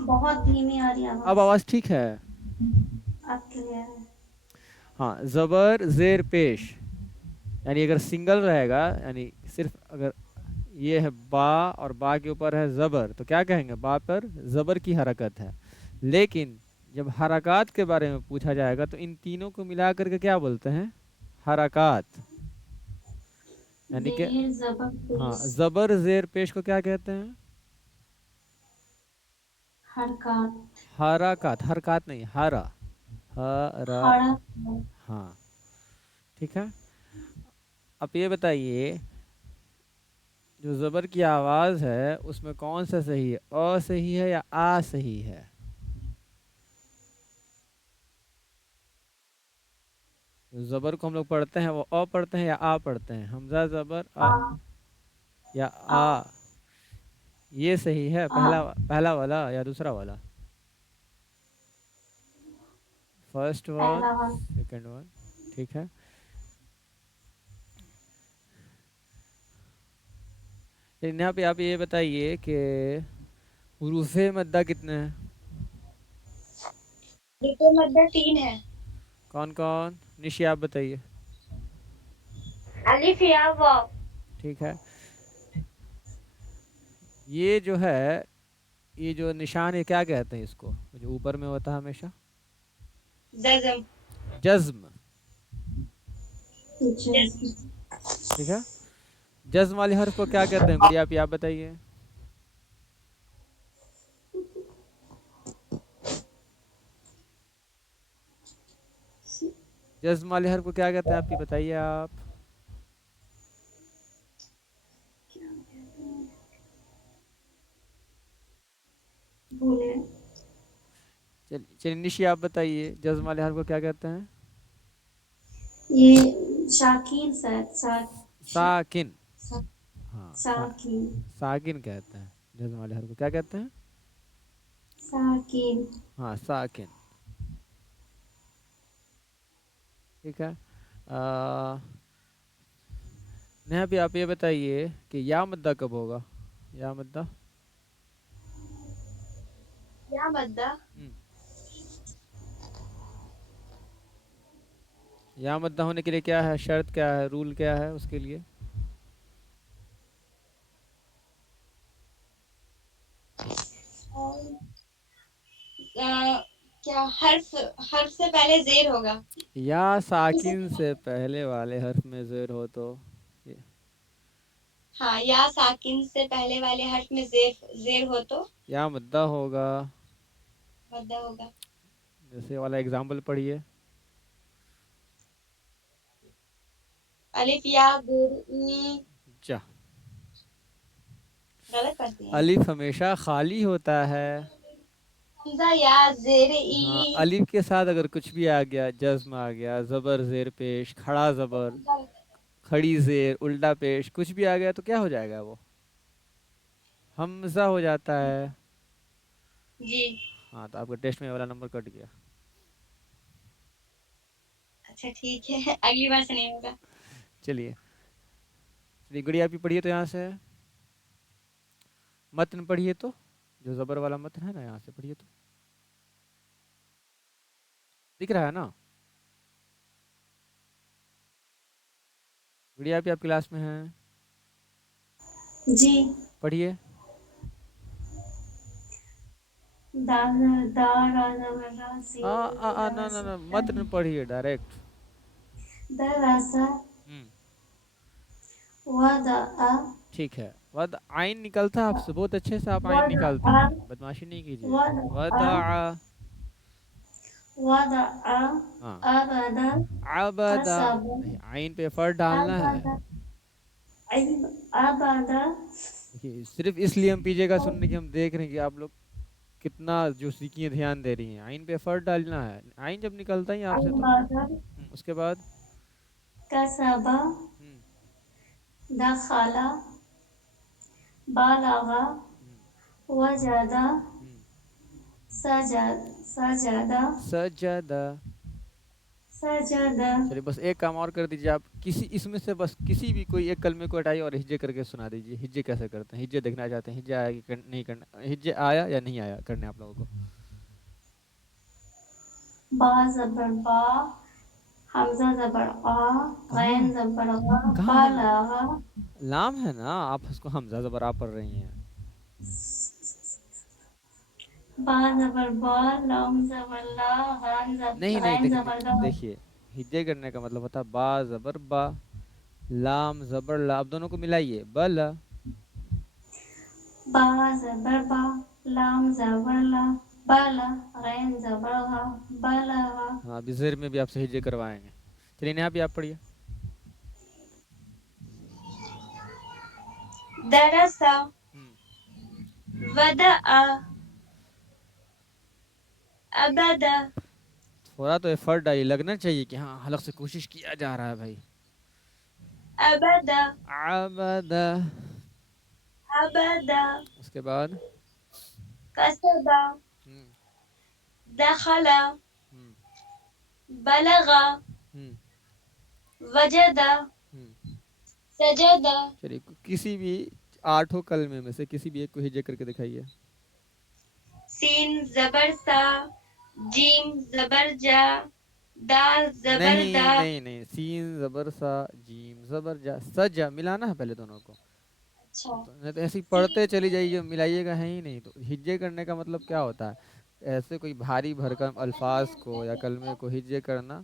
बहुत धीमी आ रही है अब आवाज। आवाज़ ठीक है? अब क्लियर है। हाँ ज़बर ज़ेर पेश, यानी अगर सिंगल रहेगा, यानी सिर्फ अगर ये है बा और बा के ऊपर है ज़बर, तो क्या कहेंगे? बा पर ज़बर की हरकत है। लेकिन जब हरकत के बारे में पूछा जाएगा तो इन तीनों को मिला करके क्या बोलते हैं? हरकत। यानी कि देर जबर हाँ, पेश ज़बर ज़ेर पेश को क्या कहते हैं? हरकत हरकत, हरकत नहीं, हरा, हरा। हड़क हाँ, ठीक है। अब ये बताइए, जो ज़बर की आवाज़ है उसमें कौन सा सही है, अ सही है या आ सही है? जो ज़बर को हम लोग पढ़ते हैं वो अ पढ़ते हैं या आ पढ़ते हैं? हमज़ा ज़बर आ अ या आ आ, ये सही है? आ पहला पहला वाला या दूसरा वाला? फर्स्ट वन, पहला वाला सेकंड वन, ठीक है। लेकिन यहाँ पे आप ये बताइए कि हुरूफ़े मद्दा कितने हैं? रुपये मध्य 3 है। कौन कौन? निशी आप बताइए। अलिफ या वाव ठीक है। ये जो है, ये जो निशान है क्या कहते हैं इसको, जो ऊपर में होता है हमेशा? जज़म जज्म, जज़म ठीक है। जज्म वाले हर्फ को क्या कहते हैं गुड़िया, आप बताइए। जज्म वाले हर्फ को क्या कहते हैं आपकी, बताइए आप। भूले चलिए चलिए निशी आप बताइए, जज्म वाले हर्फ को क्या कहते हैं? ये शाकिन साकिन। हाँ, साकिन साकिन कहते हैं। जज्म वाले हर्फ को क्या कहते हैं? साकिन हाँ, साकिन, ठीक है। नेहा भी आप ये बताइए कि या मद्दा कब होगा, या मद्दा? या मद्दा हम्म, या मद्दा होने के लिए क्या है, शर्त क्या है, रूल क्या है उसके लिए? क्या हर्फ हर्फ से पहले जेर होगा। या साकिन से पहले वाले हर्फ में ज़ेर हो तो ये- हाँ, या साकिन से पहले वाले हर्फ में जेर हो तो या मद्दा होगा। मद्दा होगा। जैसे वाला एग्जाम्पल पढ़िए। अलिफ या गुर ई जा, गलत पढ़ती हैं। अलिफ हमेशा खाली होता है। हमजा या जेर हाँ, ई अलिफ के साथ अगर कुछ भी आ गया, जज्म आ गया, ज़बर ज़ेर पेश, खड़ा ज़बर, खड़ी ज़ेर, उल्टा पेश, कुछ भी आ गया तो क्या हो जाएगा वो? हमज़ा हो जाता है। जी। हाँ, तो आपका टेस्ट में ये वाला नंबर कट गया। अच्छा ठीक है, अगली बार से नहीं होगा। चलिए चलिए गुड़िया भी पढ़िए तो यहाँ से, मतन पढ़िए तो, जो ज़बर वाला मतन है ना, यहाँ से पढ़िए तो, दिख रहा है ना? गुड़िया भी आप क्लास में हैं, जी। पढ़िए। ना ना ना, मतन पढ़िए डायरेक्ट। दरसा हम्म, वदा ठीक है। वद आइन निकलता है आपसे, बहुत अच्छे से आप आइन वदा निकालती हैं, बदमाशी नहीं कीजिए। वदा वदा, वदा हाँ, अबदा अबदा कसब नहीं, आइन पे फर डालना है। अबदा अबदा देखिए, सिर्फ इसलिए हम पीछे का सुनने की हम देख रहे हैं कि आप लोग कितना जो सीखी हैं ध्यान दे रही हैं। आइन पे फर डालना है, आइन जब निकलता ही आपसे तो अबदा उसके बाद कसब हम्म, दखला बालगा हम्म, वजदा हम्म, सजदा सजदा। सजदा चलिए बस एक काम और कर दीजिए, आप किसी इसमें से बस किसी भी कोई एक कलमे को हटाइए और हिज्जे करके सुना दीजिए। हिज्जे कैसे करते हैं, हिज्जे देखना चाहते हैं, हिज्जे आया कि नहीं करना, हिज्जे आया या नहीं आया करने आप लोगों को? बा जबर बा हमजा जबर आ कहाँ गैन है, जबर गा कहाँ है? बालगा लाम है ना, आप उसको हमजा ज़बर आप पढ़ रही हैं। बा जबर बा लम जबर ला नहीं नहीं, गैन देखिए जबर गा देखिए, हिज्जे करने का मतलब होता है बा ज़बर बा, لام زبر لا. اب دونوں کو ملائیے. بلا. با زبر با، لام زبر لا، بالا، غین زبر غا، بلغا. ہاں ابھی زیر میں بھی آپ سے ہجے کروائیں گے. چلیے یہاں بھی آپ پڑھیے. درسا، ہم، ودع، ابدا، تھوڑا تو ایفرٹ ڈالیے. لگنا چاہیے کہ ہاں حلق سے کوشش کیا جا رہا ہے بھائی. ابدا، عبدا. ابدا، اس کے بعد کسبا، ہم، دخلا، ہم، بلغا، ہم، وجدا، ہم. سجدا. چلیے کسی بھی 8 کلمے میں سے کسی بھی ایک کو ہجے کر کے دکھائیے. سین زبر سا، جیم زبر جا، دال زبر نہیں دا. نہیں نہیں. سین زبر سا، جیم زبر جا، سجا ملانا ہے پہلے دونوں کو. اچھا، نہیں تو ایسے ہی پڑھتے سین چلی جائیے ملائیے گا ہے ہی نہیں. تو ہجے کرنے کا مطلب کیا ہوتا ہے؟ ایسے کوئی بھاری بھرکم الفاظ کو یا کلمے کو ہجے کرنا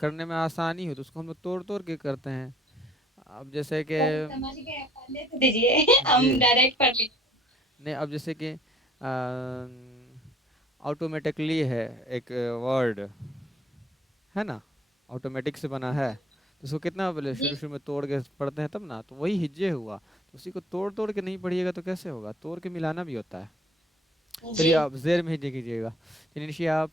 کرنے میں آسانی ہو تو اس کو ہم لوگ توڑ توڑ کے کرتے ہیں. اب جیسے کہ سمجھ گئے، پڑھنے تو دیجیے ہم جی ڈائریکٹ پڑھ لیں. نہیں. اب جیسے کہ آٹومیٹکلی ہے ایک ورڈ ہے نا، آٹومیٹک سے بنا ہے. تو اس کو کتنا پہلے جی شروع میں توڑ کے پڑھتے ہیں تب نا. تو وہی ہجے ہوا. تو اسی کو توڑ توڑ کے نہیں پڑھیے گا تو کیسے ہوگا؟ توڑ کے ملانا بھی ہوتا ہے. جی. چلیے آپ زیر میں ہجے کیجیے گا. چلیے نشی آپ.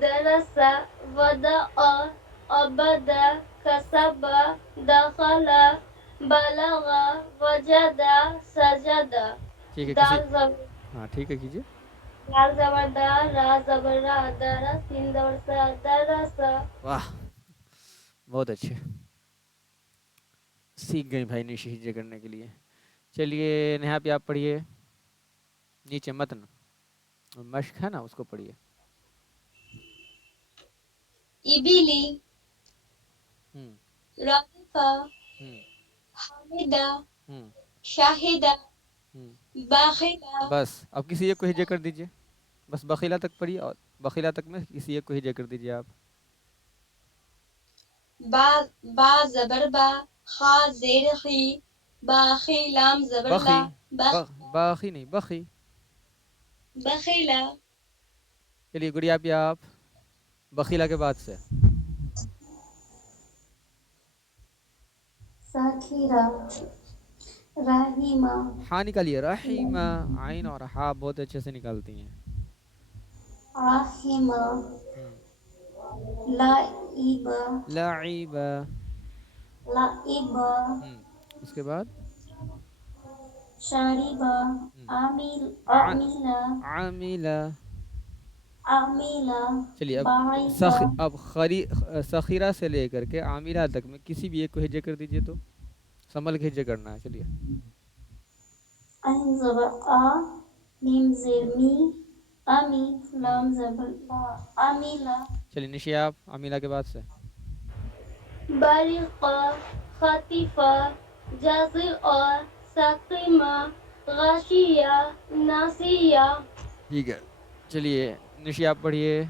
درسا، ودع، ابدا، کسبا، دخلا، بلغا، وجدا، سجدا. ٹھیک ہے کسی. دال زبر، ہاں ٹھیک ہے کیجیے. دال زبر دا، را زبر را، درس، سین زبر سا، درسا. واہ بہت اچھے. سیکھ گئے بھائی نشی ہجے کرنے کے لیے. چلیے نیہا پہ آپ پڑھیے. نیچے متن مشق ہے نا اس کو پڑھیے. ابلی، ہم، رافع، ہم، حامدہ، ہم، شاہدہ، ہم. باخدہ. بس اب کسی ایک کو ہجے کر دیجیے. بس بخیلا تک پڑھیے. اور بخیلا تک میں کسی ایک کو ہجے کر دیجیے آپ. با، با زبر با، خا زیر خی، باخی، لام زبر لا، بخی. بخ، باخی نہیں بخی. بخیلا. چلیے گڑیا پہ آپ. بخیلا کے بعد سے ساکھیرا، رحیمہ، ہاں نکالیے. رحیمہ. عین اور ہا بہت اچھے سے نکالتی ہیں. راحمہ، ہم. لعیبہ، لعیبہ. لعیبہ، ہم. اس کے بعد شاربہ، ہم. عاملہ، عاملہ. عاملہ، چلیے اب باعثہ. اب سخیرہ سے لے کر کے عاملہ تک میں کسی بھی ایک کو ہجے کر دیجیے. تو سنبھل کے ہجے کرنا ہے. چلیے. عین زبر آ، میم زیر می، امی، ہم. لام زبر لا، امیلا. چلیے نشی آپ. عاملہ کے بعد سے بریقہ، خطیفہ، جزیعہ، سقیمہ، غشیہ، ناسیہ. ٹھیک ہے. چلیے نشی آپ پڑھیے.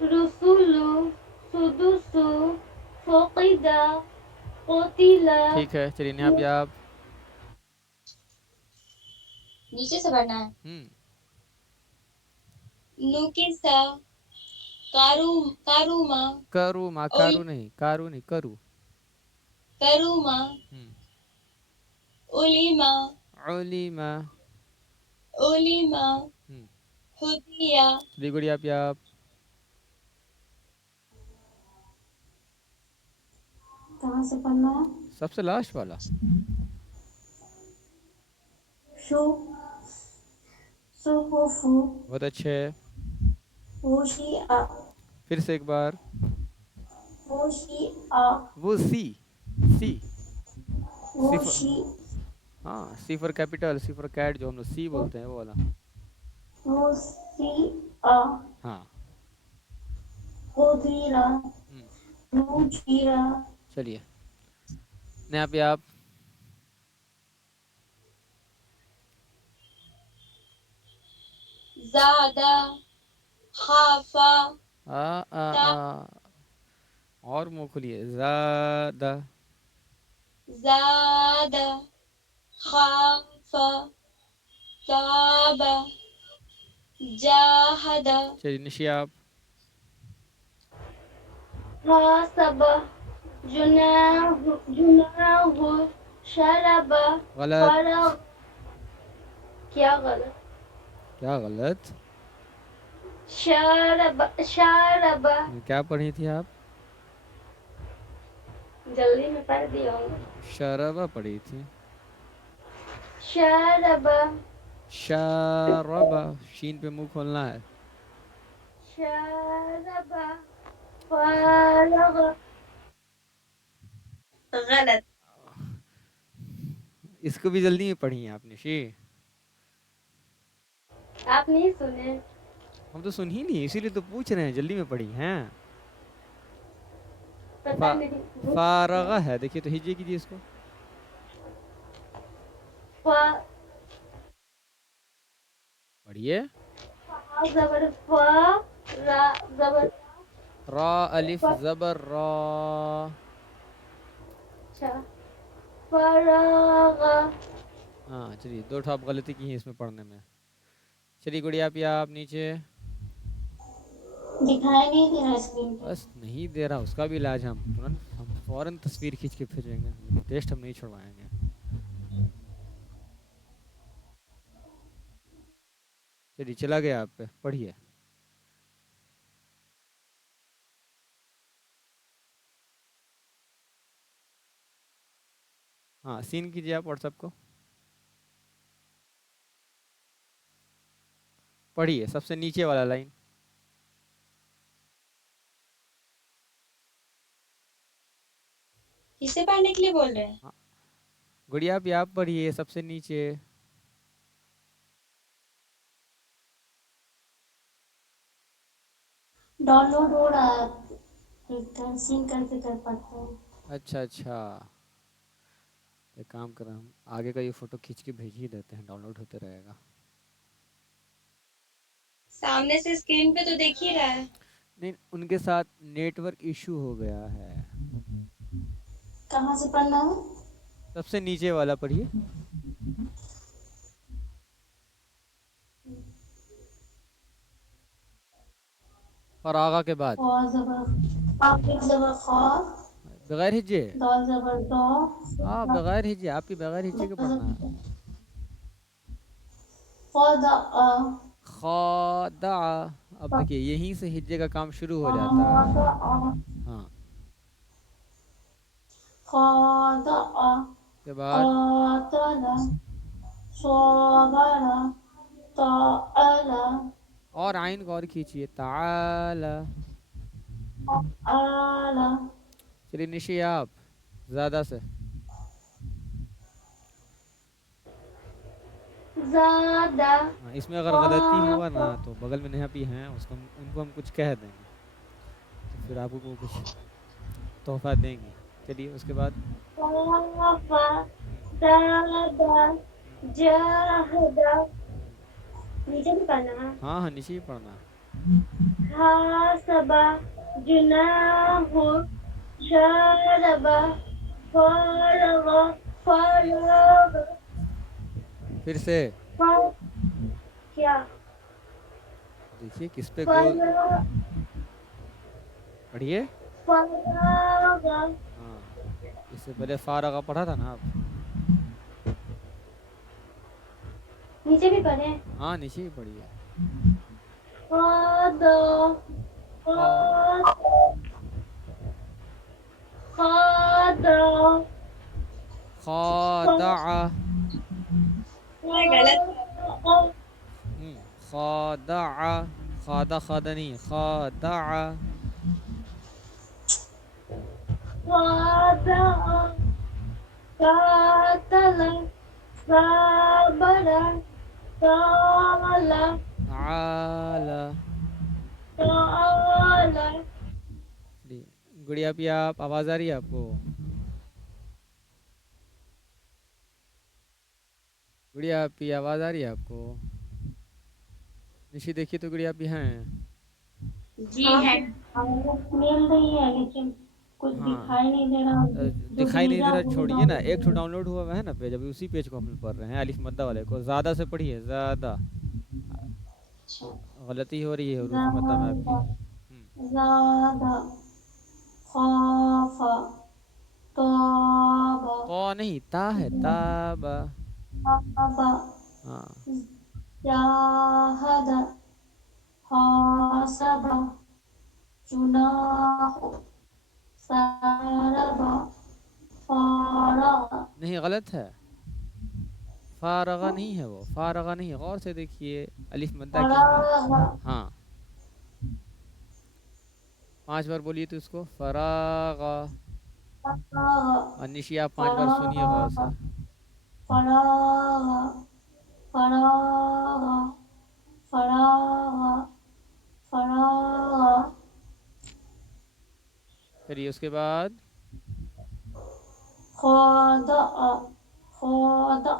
رسولو، سدوسو، فقدہ، قتیلہ. ٹھیک ہے. چلیے نیہا پہ آپ. نیچے سے پڑھنا ہے. ہم. نوکسا، کاروما، کرو ماں. کارو نہیں. کارو نہیں. کرو. کروما، ہم. علیما، علیمہ. علیما، ہم. حدیہ. چلیے گڑیا پہ آپ. کہاں سے پڑھنا ہے؟ سب سے لاسٹ والا. شو، صحف، بہت اچھے. وشیع، پھر سے ایک بار. وشیع، وہ سی. سی. صفر. وشیع، ہاں C for capital. C for cat جو ہم لوگ سی بولتے ہیں وہ والا. وسیع، ہاں. قدیرہ، ہم. نجیرہ. چلیے نیہا پہ آپ. زادہ خافا تا اور منہ کھلیے. زادہ. زادہ خافا تابا جاہدہ. چلیے نشی آپ. حاسب جناح شرب غلط. فرغ. کیا غلط؟ کیا غلط؟ شرب کیا پڑھی تھی آپ؟ جلدی میں پڑھ دیا ہوں. شربہ پڑھی تھی. شرب شربہ شین پہ منہ کھولنا ہے. شرب فرغ. غلط. اس کو بھی جلدی میں پڑھی ہیں آپ نشی. آپ نہیں سنے؟ ہم تو سن ہی نہیں اسی لیے تو پوچھ رہے ہیں جلدی میں پڑھی ہیں. پتہ نہیں. فارغہ ہے دیکھیے تو ہجے کیجیے اس کو. پڑھیے. زبر فا را زبر را الف زبر را. اچھا فراغ. ہاں چلیے 2 ٹھاپ غلطی کی ہیں اس میں پڑھنے میں. چلیے گڑیا آپ نیچے. دکھائی نہیں دے رہا اسکرین پہ. بس نہیں دے رہا اس کا بھی علاج ہم فوراً تصویر کھینچ کے بھیجیں گے. ٹیسٹ ہم نہیں چھوڑوائیں گے. چلیے چلا گیا آپ پہ پڑھیے. ہاں سین کیجیے آپ واٹس ایپ کو. پڑھیے سب سے نیچے والا لائن. کسے پڑھنے کے لیے بول رہے ہیں؟ ہاں گڑیا آپ پڑھیے سب سے نیچے. ڈاؤن لوڈ ہو رہا ہے سین کر کے کر پڑتے ہیں. اچھا ایک کام کریں ہم آگے کا یہ فوٹو کھینچ کے بھیج ہی دیتے ہیں ڈاؤن لوڈ ہوتے رہے گا. سامنے سے اسکرین پہ تو دیکھ ہی رہا ہے. نہیں ان کے ساتھ نیٹ ورک ایشو ہو گیا ہے. کہاں سے پڑھنا ہے؟ سب سے نیچے والا پڑھیے. فراغہ کے بعد خا زبر خا زبر خا. بغیر ہجے. دال زبر دو. ہاں بغیر ہجے آپ کی بغیر ہجے کے پڑھنا ہے. خدا خادع. اب دیکھیے یہیں سے ہجے کا کام شروع ہو جاتا ہے. ہاں خادع کے بعد قاتل صابر تعال اور عین کو اور کھینچیے. تعالی. آل. چلیے نشی آپ زیادہ سے. زادہ ہاں اس میں اگر غلطی ہوا خاف. نا تو بغل میں نہا بھی ہیں ان کو ہم کچھ کہہ دیں گے تو پھر آپ کو کچھ تحفہ دیں گی. چلیے اس کے بعد. خاف ہوں، تابا ہوں، جاہدہ. ہوں. نیچے بھی پڑھنا ہے. ہاں نیچے ہی پڑھنا. حاسب جناح شارب فارغ فراغ. پھر سے کیا دیکھیے کس پہ گول. فراغ پڑھیے. فراغ. ہاں اس سے پہلے فارغہ پڑھا تھا نا آپ. نیچے بھی پڑھیں. ہاں نیچے ہی پڑھیے. خاد خا- خاد خادع. غلط. خادع. خادع نہیں خادع. خادع قاتل صابر تعال تعالی. تعال. گڑیا آپ آواز آ رہی ہے آپ کو. گڑیا آواز آ رہی ہے آپ کو. निशी देखिए तो गुड़िया भी हैं। जी हाँ है। आवाज मिल रही है लेकिन कुछ हाँ, दिखाई नहीं दे रहा। जो दिखाई नहीं दे भेजा रहा, वो छोड़िए ना, एक ठो डाउनलोड। डाउनलोड हुआ हुआ है ना पेज, अभी उसी पेज को हम पढ़ रहे हैं, अलिफ मद्दा वाले को, ज़्यादा से पढ़िए, ज़्यादा। अच्छा गलती हो रही है हरूफ मद्दा में आपकी। ज़्यादा ज़्यादा खौफ तौबा तो नहीं, ता है, ताबा। तौबा हाँ, जाहद हासबा जुनाह सारबा फारग नहीं, गलत है, फारगा नहीं है वो, फारगा नहीं है, गौर से देखिए, अलिफ मद्दा की हमें। फराग हाँ, 5 बार बोलिए तो उसको, फरागा। फराग और निशी आप 5 बार सुनिए गौर फराग से। फराग फराग फराग फराग चलिए उसके बाद, खादा खादा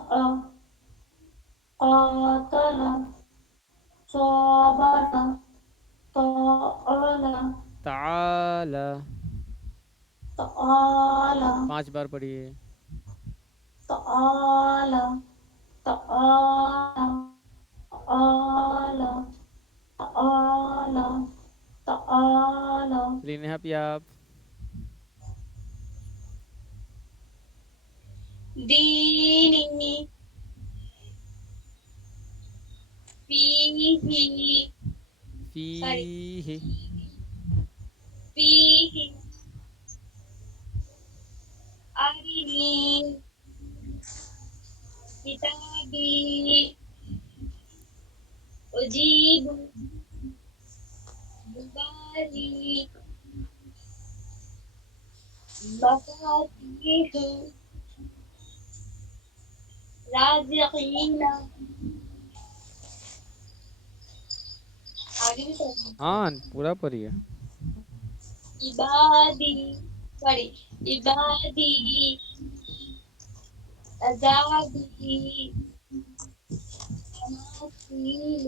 قاتل صابر طال ताला। تعالى 5 बार पढ़िए। تعالى تعالى تعالى تعالى تعالى चलिए नेहा पी आप। दीनी फीही सॉरी फीही। फीही अरिनी किताबी उजीब बुबाली मफातीह राज़िकीना। आगे भी पढ़ना। हाँ, पूरा पढ़िए। इबादी सॉरी इबादी अजादी तमासील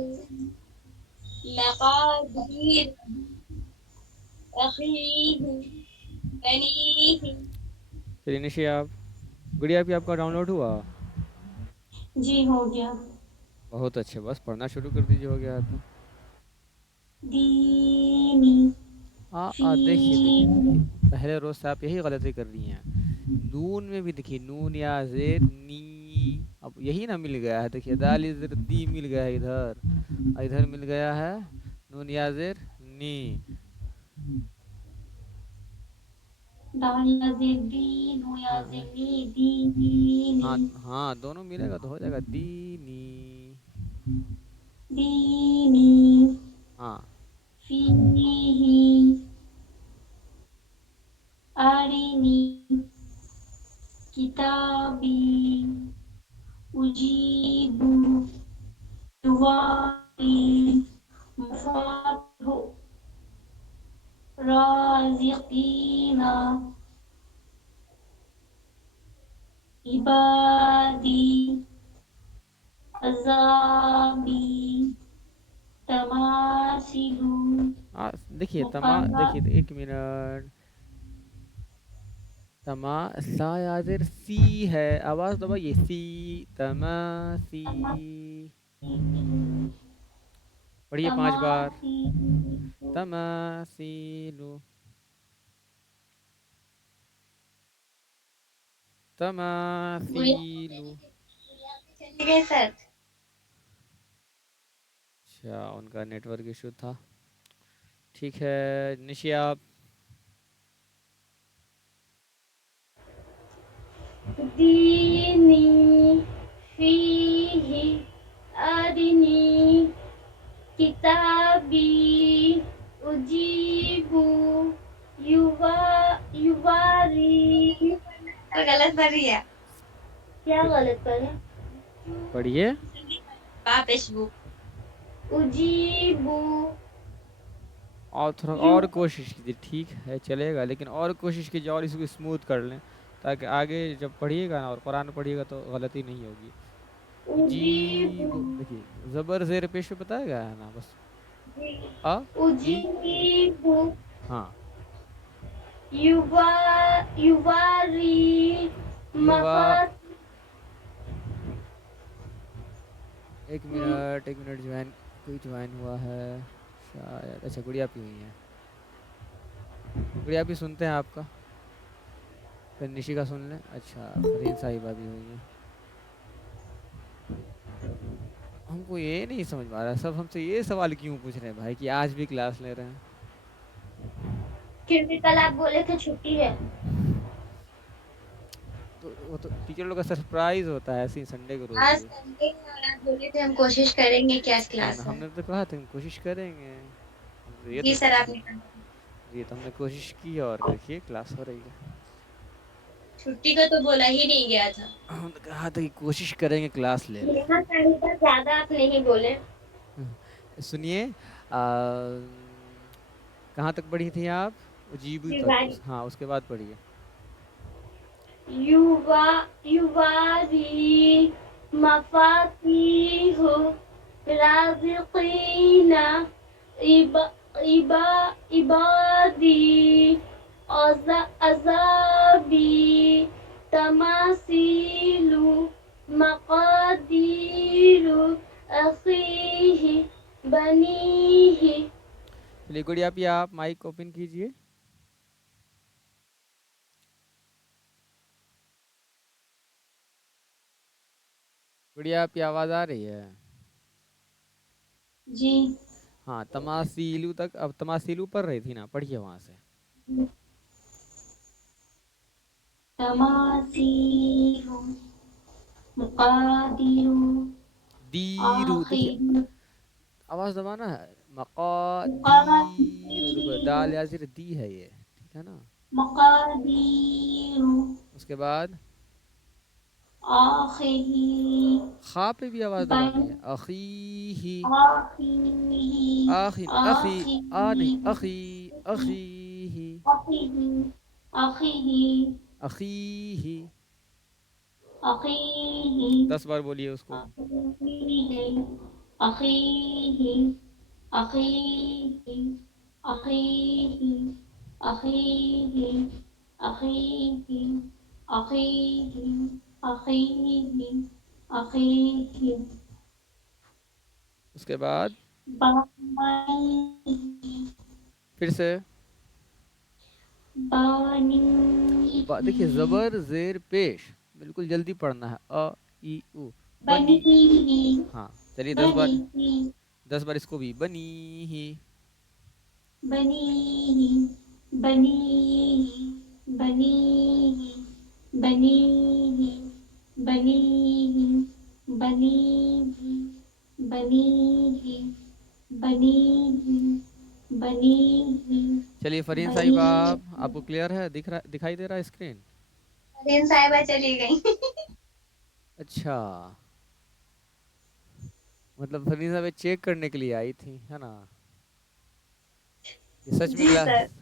मकादीर अखीह बनीह। चलिए निशी आप। गुड़िया भी आपका डाउनलोड हुआ? जी हो गया। बहुत अच्छे, बस पढ़ना शुरू कर दीजिए, हो गया है तो। दीनी देखिए देखिए देखिए, फी पहले रोज से आप यही गलती कर रही हैं। नून में भी देखिए, नून या जेर नी, अब यही ना मिल गया है, देखिए दाल इधर दी मिल गया है इधर, और इधर मिल गया है नून या जेर नी। दाल याजिदीन हो हाँ हाँ याजिनी दीनी हाँ हाँ, दोनों मिलेगा तो हो जाएगा दीनी। दीनी हाँ, फीही अरिनी किताबी उजीबु दुआई मफातहु राज़िकीना इबादी अज़ाबी तमासिलु देखिए मुक़र्रब देखिए, एक मिनट, तमा सा याजिर सी है, आवाज दबाइए, सी, तमा सी। पढ़िए 5 बार, तमासीलु तमासीलु, तमासीलु। चले गए सर। अच्छा, उनका नेटवर्क इशू था। ठीक है, निशी आप। दीनी फीही अरिनी किताबी उजीबु युवा युवारी। और गलत पढ़ रही है। क्या गलत पढ़े? पढ़िए। पापेशबु उजीबु और थोड़ा यु और कोशिश कीजिए, ठीक है चलेगा, लेकिन और कोशिश कीजिए, और इसको स्मूथ कर लें, ताकि आगे जब पढ़िएगा ना और कुरान पढ़िएगा तो गलती नहीं होगी। أجيب. جیب دیکھیے زبر زیر پیش پہ بتایا گیا ہے نا بس آ ای او أجيب. ہاں يواري یوا مفات. ایک منٹ جوائن کوئی جوائن ہوا ہے شاید اچھا گڑیا پی ہوئی ہیں گڑیا پی سنتے ہیں آپ کا پھر نشی کا سن لیں اچھا فرین صاحبہ بھی ہوئی ہیں ہم کو یہ نہیں سمجھ پا رہا سب ہم سے یہ سوال کیوں پوچھ رہے ہیں بھائی کہ آج بھی کلاس لے رہے ہیں کیونکہ کل آپ بولے تھے چھٹی ہے. تو وہ تو ٹیچر لوگ کا سرپرائز ہوتا ہے ایسے ہی سنڈے کو روز آج بھی سنڈے ہے اور آپ بولے تھے ہم کوشش کریں گے کیا کلاس ہم ہے. نے تو کہا تھا ہم کوشش کریں گے یہ جی تو سر آپ نے کہا یہ تو ہم نے کوشش کی اور دیکھیے کلاس ہو رہی ہے چھٹی کا تو بولا ہی نہیں گیا تھا. ہم نے کہا تھا کہ کوشش کریں گے کلاس لے لیں یہاں ٹائم پر زیادہ آپ نہیں بولے. سنیے کہاں تک پڑھی تھی آپ اجیبو تک یواری ہاں اس کے بعد پڑھیے یواری مفاتیح رازقین عبادی عذابی تماثیل مقادیر اخیہ بنیہ. چلیے گڑیا پی آپ مائک اوپن کیجئے گڑیا آپ کی آواز آ رہی ہے جی ہاں تماثیلو تک اب تماثیلو پڑھ رہی تھی نا پڑھیے وہاں سے تماثیل مقادیر دیرو دیکھیے آخر آواز دبانا ہے مقادیر دیکھو مقادیر دال یا صرف دی ہے یہ ٹھیک ہے نا مقادیر اس کے بعد آخری خا پہ بھی آواز بن دبانی ہے اخی آخری آخی اخی آ نہیں آخری اخی اخی آخری آخری اخی آخری 10 بار بولیے اس کو أخيه أخيه أخيه أخيه أخيه أخيه أخيه أخيه أخيه اس کے بعد بنيه پھر سے دیکھیے بنيه زبر زیر پیش بالکل جلدی پڑھنا ہے ای او بنی بنيه ہاں چلیے 10 بار بنيه 10 بار اس کو بھی بنی ہی بنيه بنيه بنيه بنيه بنيه بنيه بنيه بنيه بنيه چلیے فرین صاحب بنيه آپ کو کلیئر ہے دکھائی دے رہا ہے اسکرین فرین صاحبہ چلی گئی. اچھا مطلب فرین صاحب چیک کرنے کے لیے آئی تھی ہے نا جی سر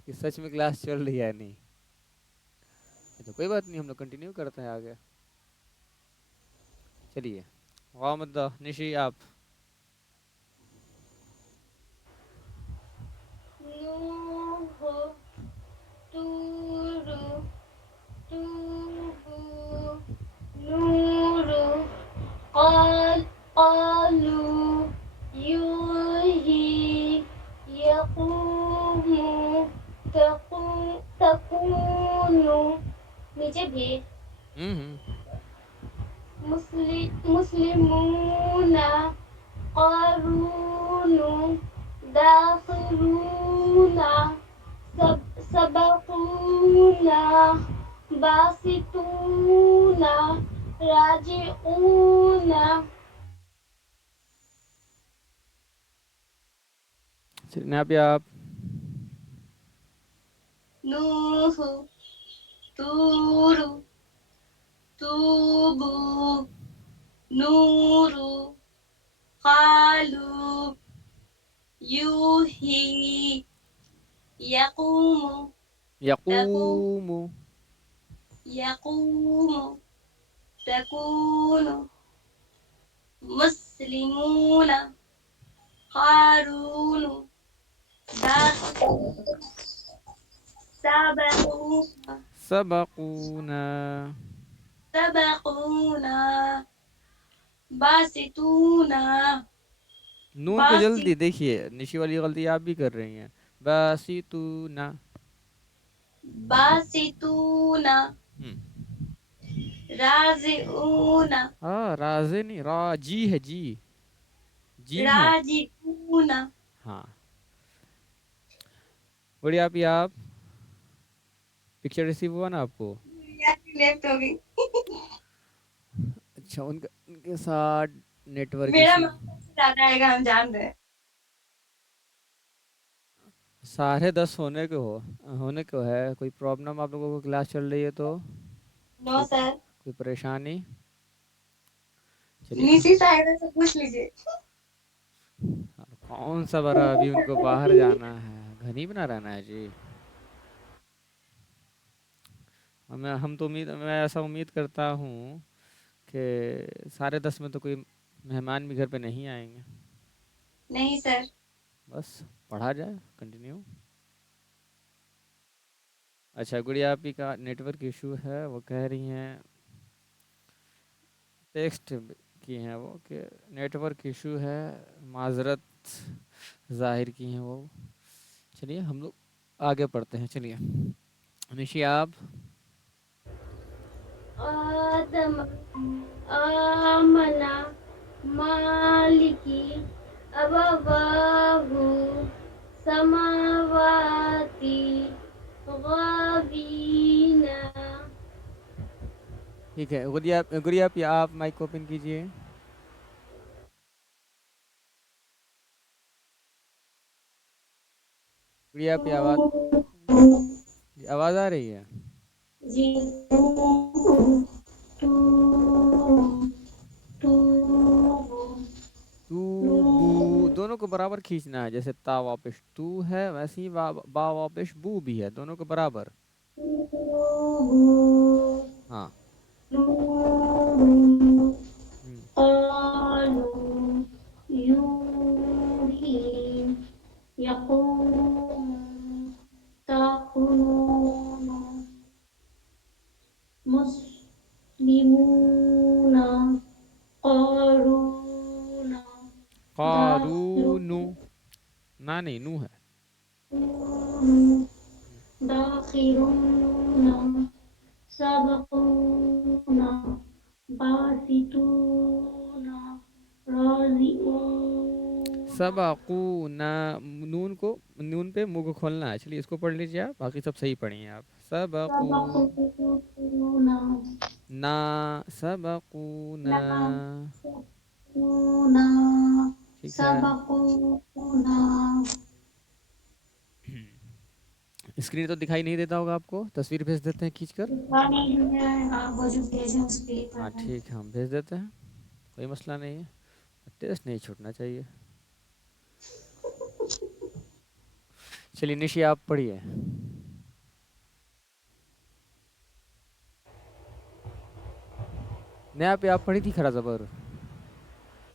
کہ سچ میں کلاس چل رہی ہے نہیں اچھا کوئی بات نہیں ہم لوگ کنٹینیو کرتے ہیں آگے چلیے محمد نشی آپ نوح طور توب نور قالوا يحيي يقوم تكون نیچے بھی مسلمون قارون داخلون سبقون باسطون راجعون. چلیے آپ نوح طور توب نور قالوا يوحي يقوم یقوم يقوم تكون मुस्लिमून हारून दाखिल सबकूना सबकूना। सबकूना बासितूना नून को बासी जल्दी देखिए, निशी वाली गलती आप भी कर रही हैं। बासितूना। बासितूना राजिऊना हाँ, राजे नहीं, राजी है, जी जी है। राजिऊना हाँ, बढ़िया। आप पिक्चर रिसीव हुआ ना आपको? लेफ्ट हो गई। अच्छा, उनके साथ नेटवर्क मेरा इशू। मतलब से ज्यादा आएगा, हम जान रहे हैं। 10:30 होने को है। कोई प्रॉब्लम आप लोगों को क्लास चल रही है तो? नो कोई सर, कोई परेशानी? चलिए निशी साहिबा से पूछ लीजिए। कौन सा बड़ा, अभी उनको बाहर जाना है, घर ही बना रहना है जी। मैं ऐसा उम्मीद करता हूँ कि 10:30 में तो कोई मेहमान भी घर पे नहीं आएंगे। नहीं सर। बस पढ़ा जाए, कंटिन्यू। अच्छा, गुड़िया आपी का नेटवर्क इशू है, वो कह रही हैं, टेक्स्ट की हैं वो कि नेटवर्क इशू है, माजरत ज़ाहिर की हैं वो। चलिए हम लोग आगे पढ़ते हैं। चलिए निशी आप। आदम आमना मालिकी अबवाहु समावाती गावीना। ठीक है, गुड़िया आपी आप माइक ओपन कीजिए। गुड़िया आपकी आवाज़ आ रही है? जी टू टू तू बू, टू दोनों को बराबर खींचना है। जैसे ता वापिश तू है, वैसे ही बा वापिश बू भी है, दोनों को बराबर। हाँ। हम्म, قالوا يوحي يقوم تكونون مسلمون قارون कारूनु। ना नहीं, नू है। داخلون سبقون باسطون राजिऊन सबकूना। नून पे मुंह को खोलना है। चलिए इसको पढ़ लीजिए आप, बाकी सब सही पढ़िए आप। सबकू सबकून ना, सबकूना। नासूना ठीक है। सबकूना। स्क्रीन तो दिखाई नहीं देता होगा आपको, तस्वीर भेज देते हैं खींच कर। पानी है, आप वो जो भेजे उस पे हाँ ठीक है, हम भेज देते हैं, कोई मसला नहीं है। टेस्ट नहीं छूटना चाहिए। चलिए निशी आप पढ़िए। नया पे आप पढ़ी थी खरा जबर?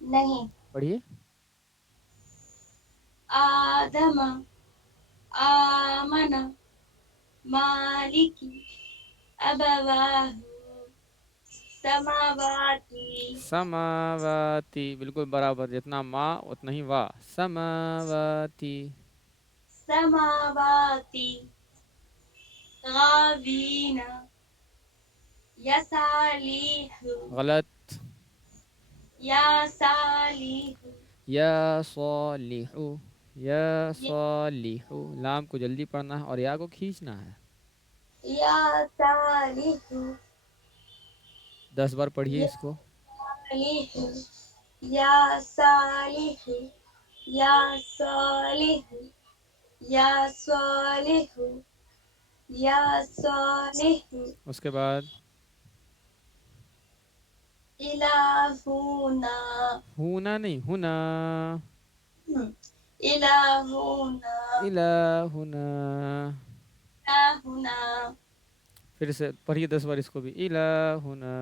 नहीं। पढ़िए। आदम आमना मालिकी अबवाहु समावाती समावाती, बिल्कुल बराबर, जितना माँ उतना ही वाह। समावाती। समावाती गावीना यसालिहु गलत। यसालिहु या सालिहु, या सालिहु, लाम को जल्दी पढ़ना है और या को खींचना है। यसालिहु 10 बार पढ़िए इसको। यसालिहु यसालिहु यसालिहु यसालिहु यसालिहु उसके बाद इलाहुना हुना नहीं, हुना। इलाहुना इलाहुना। इलाहुना फिर से पढ़िए 10 बार इसको भी। इलाहुना।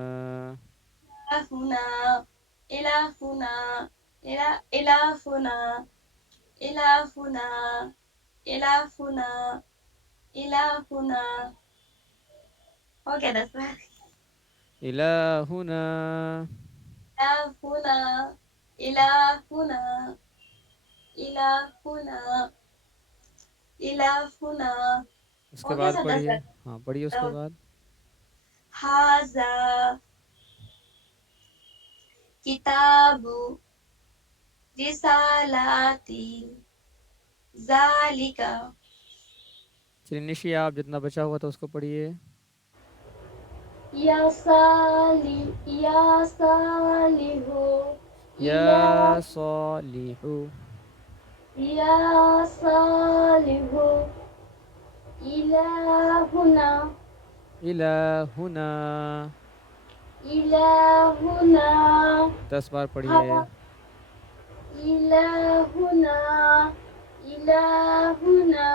इलाहुना إلهنا إلهنا إلهنا إلهنا إلهنا اوكي that's bad. إلهنا إلهنا إلهنا إلهنا إلهنا उसके हो गया बाद सर 10 पढ़िए। बार हाँ पढ़िए उसके बाद। هذا كتاب رسالتي ذلك चलिए निशी आप जितना बचा हुआ था उसको पढ़िए। या सालिहु या इला सालिहु या सालिहु इलाहुना इलाहुना इलाहुना 10 बार हा पढ़िए। इलाहुना इलाहुना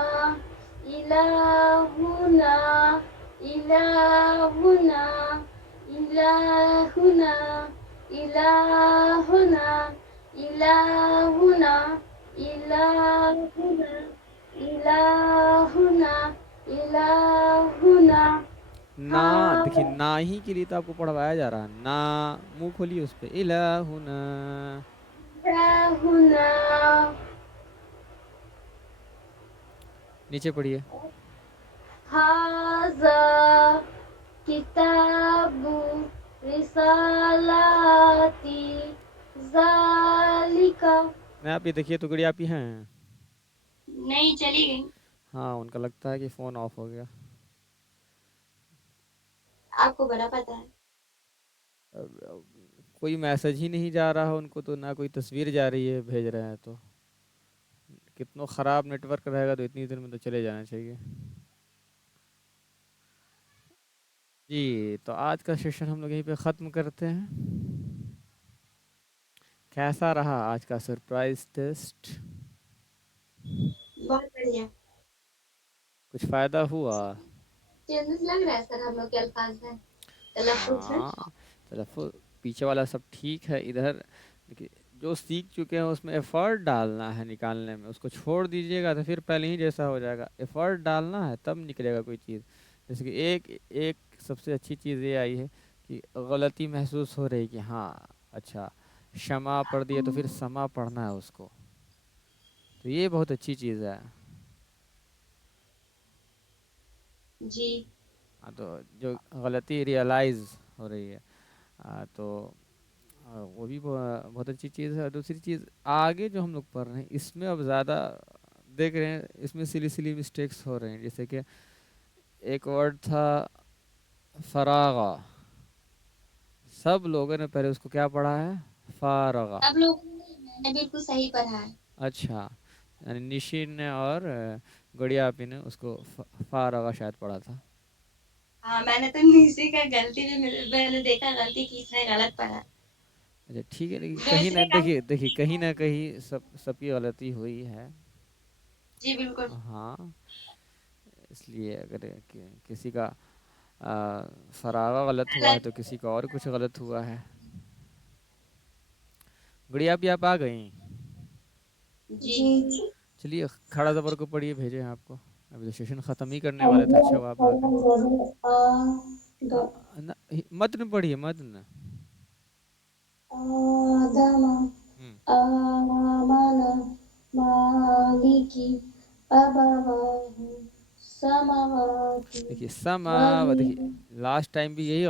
इलाहुना इलाहुना इलाहुना इलाहुना इलाहुना इलाहुना इलाहुना इलाहुना ना हा देखिए, ना ही के लिए तो आपको पढ़वाया जा रहा है ना। मुंह खोलिए उस पे। इलाहुना इलाहुना नीचे पढ़िए। हाज़ा किताबु रिसालाती ज़ालिका। नहीं आप ये देखिए तो गुड़िया आप ही हैं। नहीं चली गई हाँ उनका लगता है कि फ़ोन ऑफ हो गया। आपको बड़ा पता है अब कोई मैसेज ही नहीं जा रहा उनको, तो ना कोई तस्वीर जा रही है, भेज रहे हैं तो कितना ख़राब नेटवर्क रहेगा तो इतनी देर में तो चले जाना चाहिए। जी तो आज का सेशन हम लोग यहीं पे ख़त्म करते हैं। कैसा रहा आज का सरप्राइज टेस्ट? बहुत बढ़िया कुछ फ़ायदा हुआ? चेंजेस लग रहा है सर हम लोग के अल्फाज में, तलफ़ुज़ में। हाँ तलफ़ुज़ पीछे वाला सब ठीक है। इधर देखिए जो सीख चुके हैं उसमें एफ़र्ट डालना है निकालने में। उसको छोड़ दीजिएगा तो फिर पहले ही जैसा हो जाएगा। एफ़र्ट डालना है तब निकलेगा कोई चीज़। जैसे कि एक एक सबसे अच्छी चीज़ ये आई है कि गलती महसूस हो रही कि हाँ अच्छा क्षमा पढ़ दिया तो फिर समा पढ़ना है उसको। तो ये बहुत अच्छी चीज़ है। जी हाँ तो जो गलती रियलाइज़ हो रही है तो वो भी बहुत अच्छी चीज़ है। और दूसरी चीज़ आगे जो हम लोग पढ़ रहे हैं इसमें अब ज़्यादा देख रहे हैं इसमें सिली सिली मिस्टेक्स हो रहे हैं। जैसे कि एक वर्ड था फरागा, सब लोगों ने पहले उसको क्या पढ़ा है? फारगा। सब लोग मैंने बिल्कुल सही पढ़ा है अच्छा यानी निशिन ने और गुड़िया आपी ने उसको फारगा शायद पढ़ा था। हाँ मैंने तो निशी का गलती भी मैंने देखा गलती किसने गलत पढ़ा अच्छा ठीक है, लेकिन कहीं ना वैसे का देखिए देखिए कहीं ना कहीं सबकी गलती हुई है। जी बिल्कुल हाँ इसलिए अगर किसी का फरागा गलत हुआ है गलत तो किसी का और कुछ गलत हुआ है। गुड़िया भी आप आ गई? जी चलिए खड़ा ज़बर को पढ़िए, भेजे हैं आपको। अभी तो सेशन ख़त्म ही करने वाले थे। अच्छा हुआ आप आ गए। मतन पढ़िए मतन। आदम हम्म आमना मालिकी अबवाहु समावाति देखिए समावा, वल देखिए लास्ट टाइम भी यही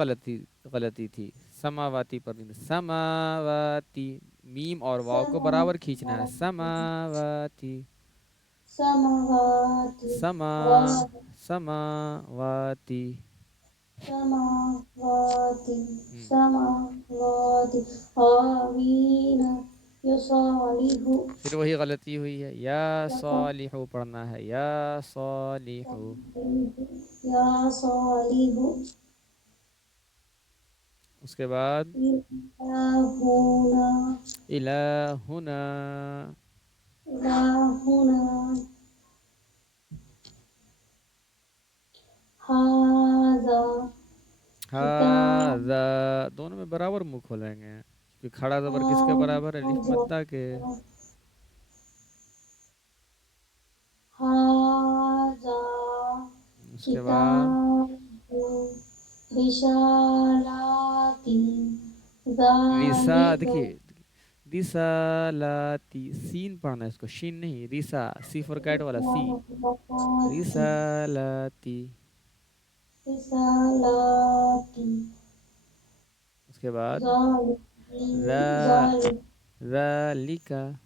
गलती थी। समावाती पर नहीं, समावाती। मीम और वाव को बराबर खींचना है। समावाती समावाति समा व समावाती। समावाति हम्म समावाति आमीन युसालिहु फिर वही गलती हुई है। या सालिहु पढ़ना है। या सालिहु। या सालिहु उसके बाद इलाहुना इलाहुना इलाहुना हाजा किताब हाज़ा। दोनों में बराबर मुंह खोलेंगे। कि खड़ा ज़बर किसके बराबर है, अलिफ मद्दा के। हाजा उसके बाद किताबु रिसालाती रिसा, ज़ालिका देखिए रिसालाती, सीन पढ़ना है इसको, शीन नहीं, रिसा, सी फॉर कैट वाला सी, रिसालाती रिसालाती। रिसालाती उसके बाद रा, ज़ालिका ज़ालिका।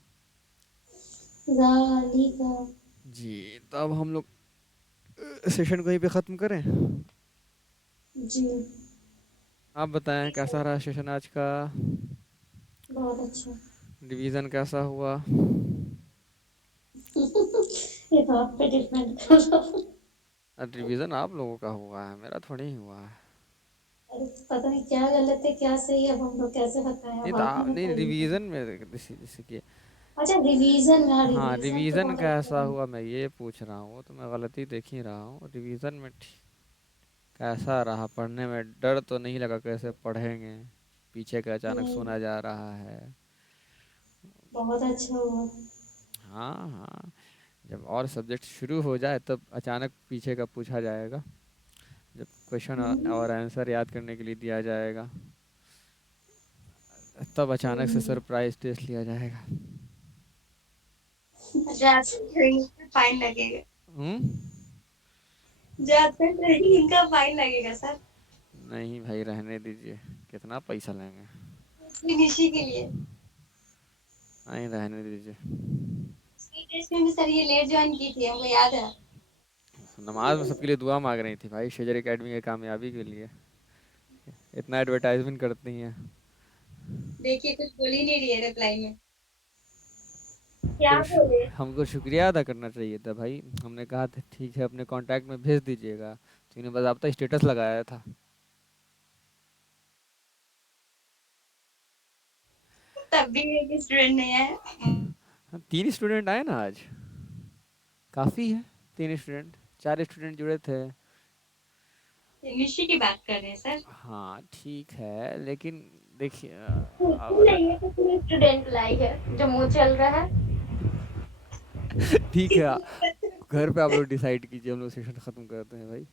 ज़ालिका। जी, तो अब हम लोग सेशन को यहीं पे ख़त्म करें। जी आप बताएं कैसा रहा सेशन आज का, बहुत अच्छा। रिवीजन कैसा हुआ। ये तो आप पे डिपेंड कर रहा है। रिवीजन आप लोगों का हुआ है, मेरा थोड़ी ही हुआ है। अरे पता नहीं क्या गलत है क्या सही है, अब हम लोग कैसे बताएं, नहीं अब तो आप ही आप नहीं, बताइए। रिवीजन में जैसे जैसे कि, अच्छा रिवीजन में, हाँ हाँ रिवीजन तो रिवीजन बहुत अच्छा कैसा है। हुआ मैं ये पूछ रहा हूँ, तो मैं गलती देख ही रहा हूँ। रिवीजन में कैसा रहा, पढ़ने में डर तो नहीं लगा कैसे पढ़ेंगे, पीछे का अचानक नहीं सुना जा रहा है। बहुत अच्छा हुआ। हाँ हाँ, जब और सब्जेक्ट शुरू हो जाए तब अचानक पीछे का पूछा जाएगा, जब क्वेश्चन और आंसर याद करने के लिए दिया जाएगा, तब अचानक से सरप्राइज टेस्ट लिया जाएगा। फाइन लगेगा। हम्म। ज्यादा ट्रेनिंग इनका फाइन लगेगा सर। नहीं भाई रहने दीजिए, कितना पैसा लेंगे। निशी के लिए नहीं रहने दीजिए। उसकी टेस्ट में भी सर ये लेट ज्वाइन की थी, हमको याद है। नमाज में सबके लिए दुआ मांग रही थी भाई, शेजर एकेडमी के कामयाबी के लिए, इतना एडवर्टाइजमेंट करती हैं। देखिए कुछ बोल ही नहीं रही है रिप्लाई में। क्या तो बोले? हमको शुक्रिया अदा करना चाहिए था भाई, हमने कहा था ठीक है अपने कांटेक्ट में भेज दीजिएगा, तो इन्हें बस आपका स्टेटस लगाया था। तब भी एक स्टूडेंट नहीं है। हाँ, 3 स्टूडेंट आए ना आज, काफ़ी है। 3 स्टूडेंट, 4 स्टूडेंट जुड़े थे। निशी की बात कर रहे हैं सर। हाँ ठीक है, लेकिन देखिए अगर नहीं है तो पूरे स्टूडेंट लाइक है जो मुंह चल रहा है। ठीक है, घर पे आप लोग डिसाइड कीजिए, हम लोग सेशन ख़त्म करते हैं भाई।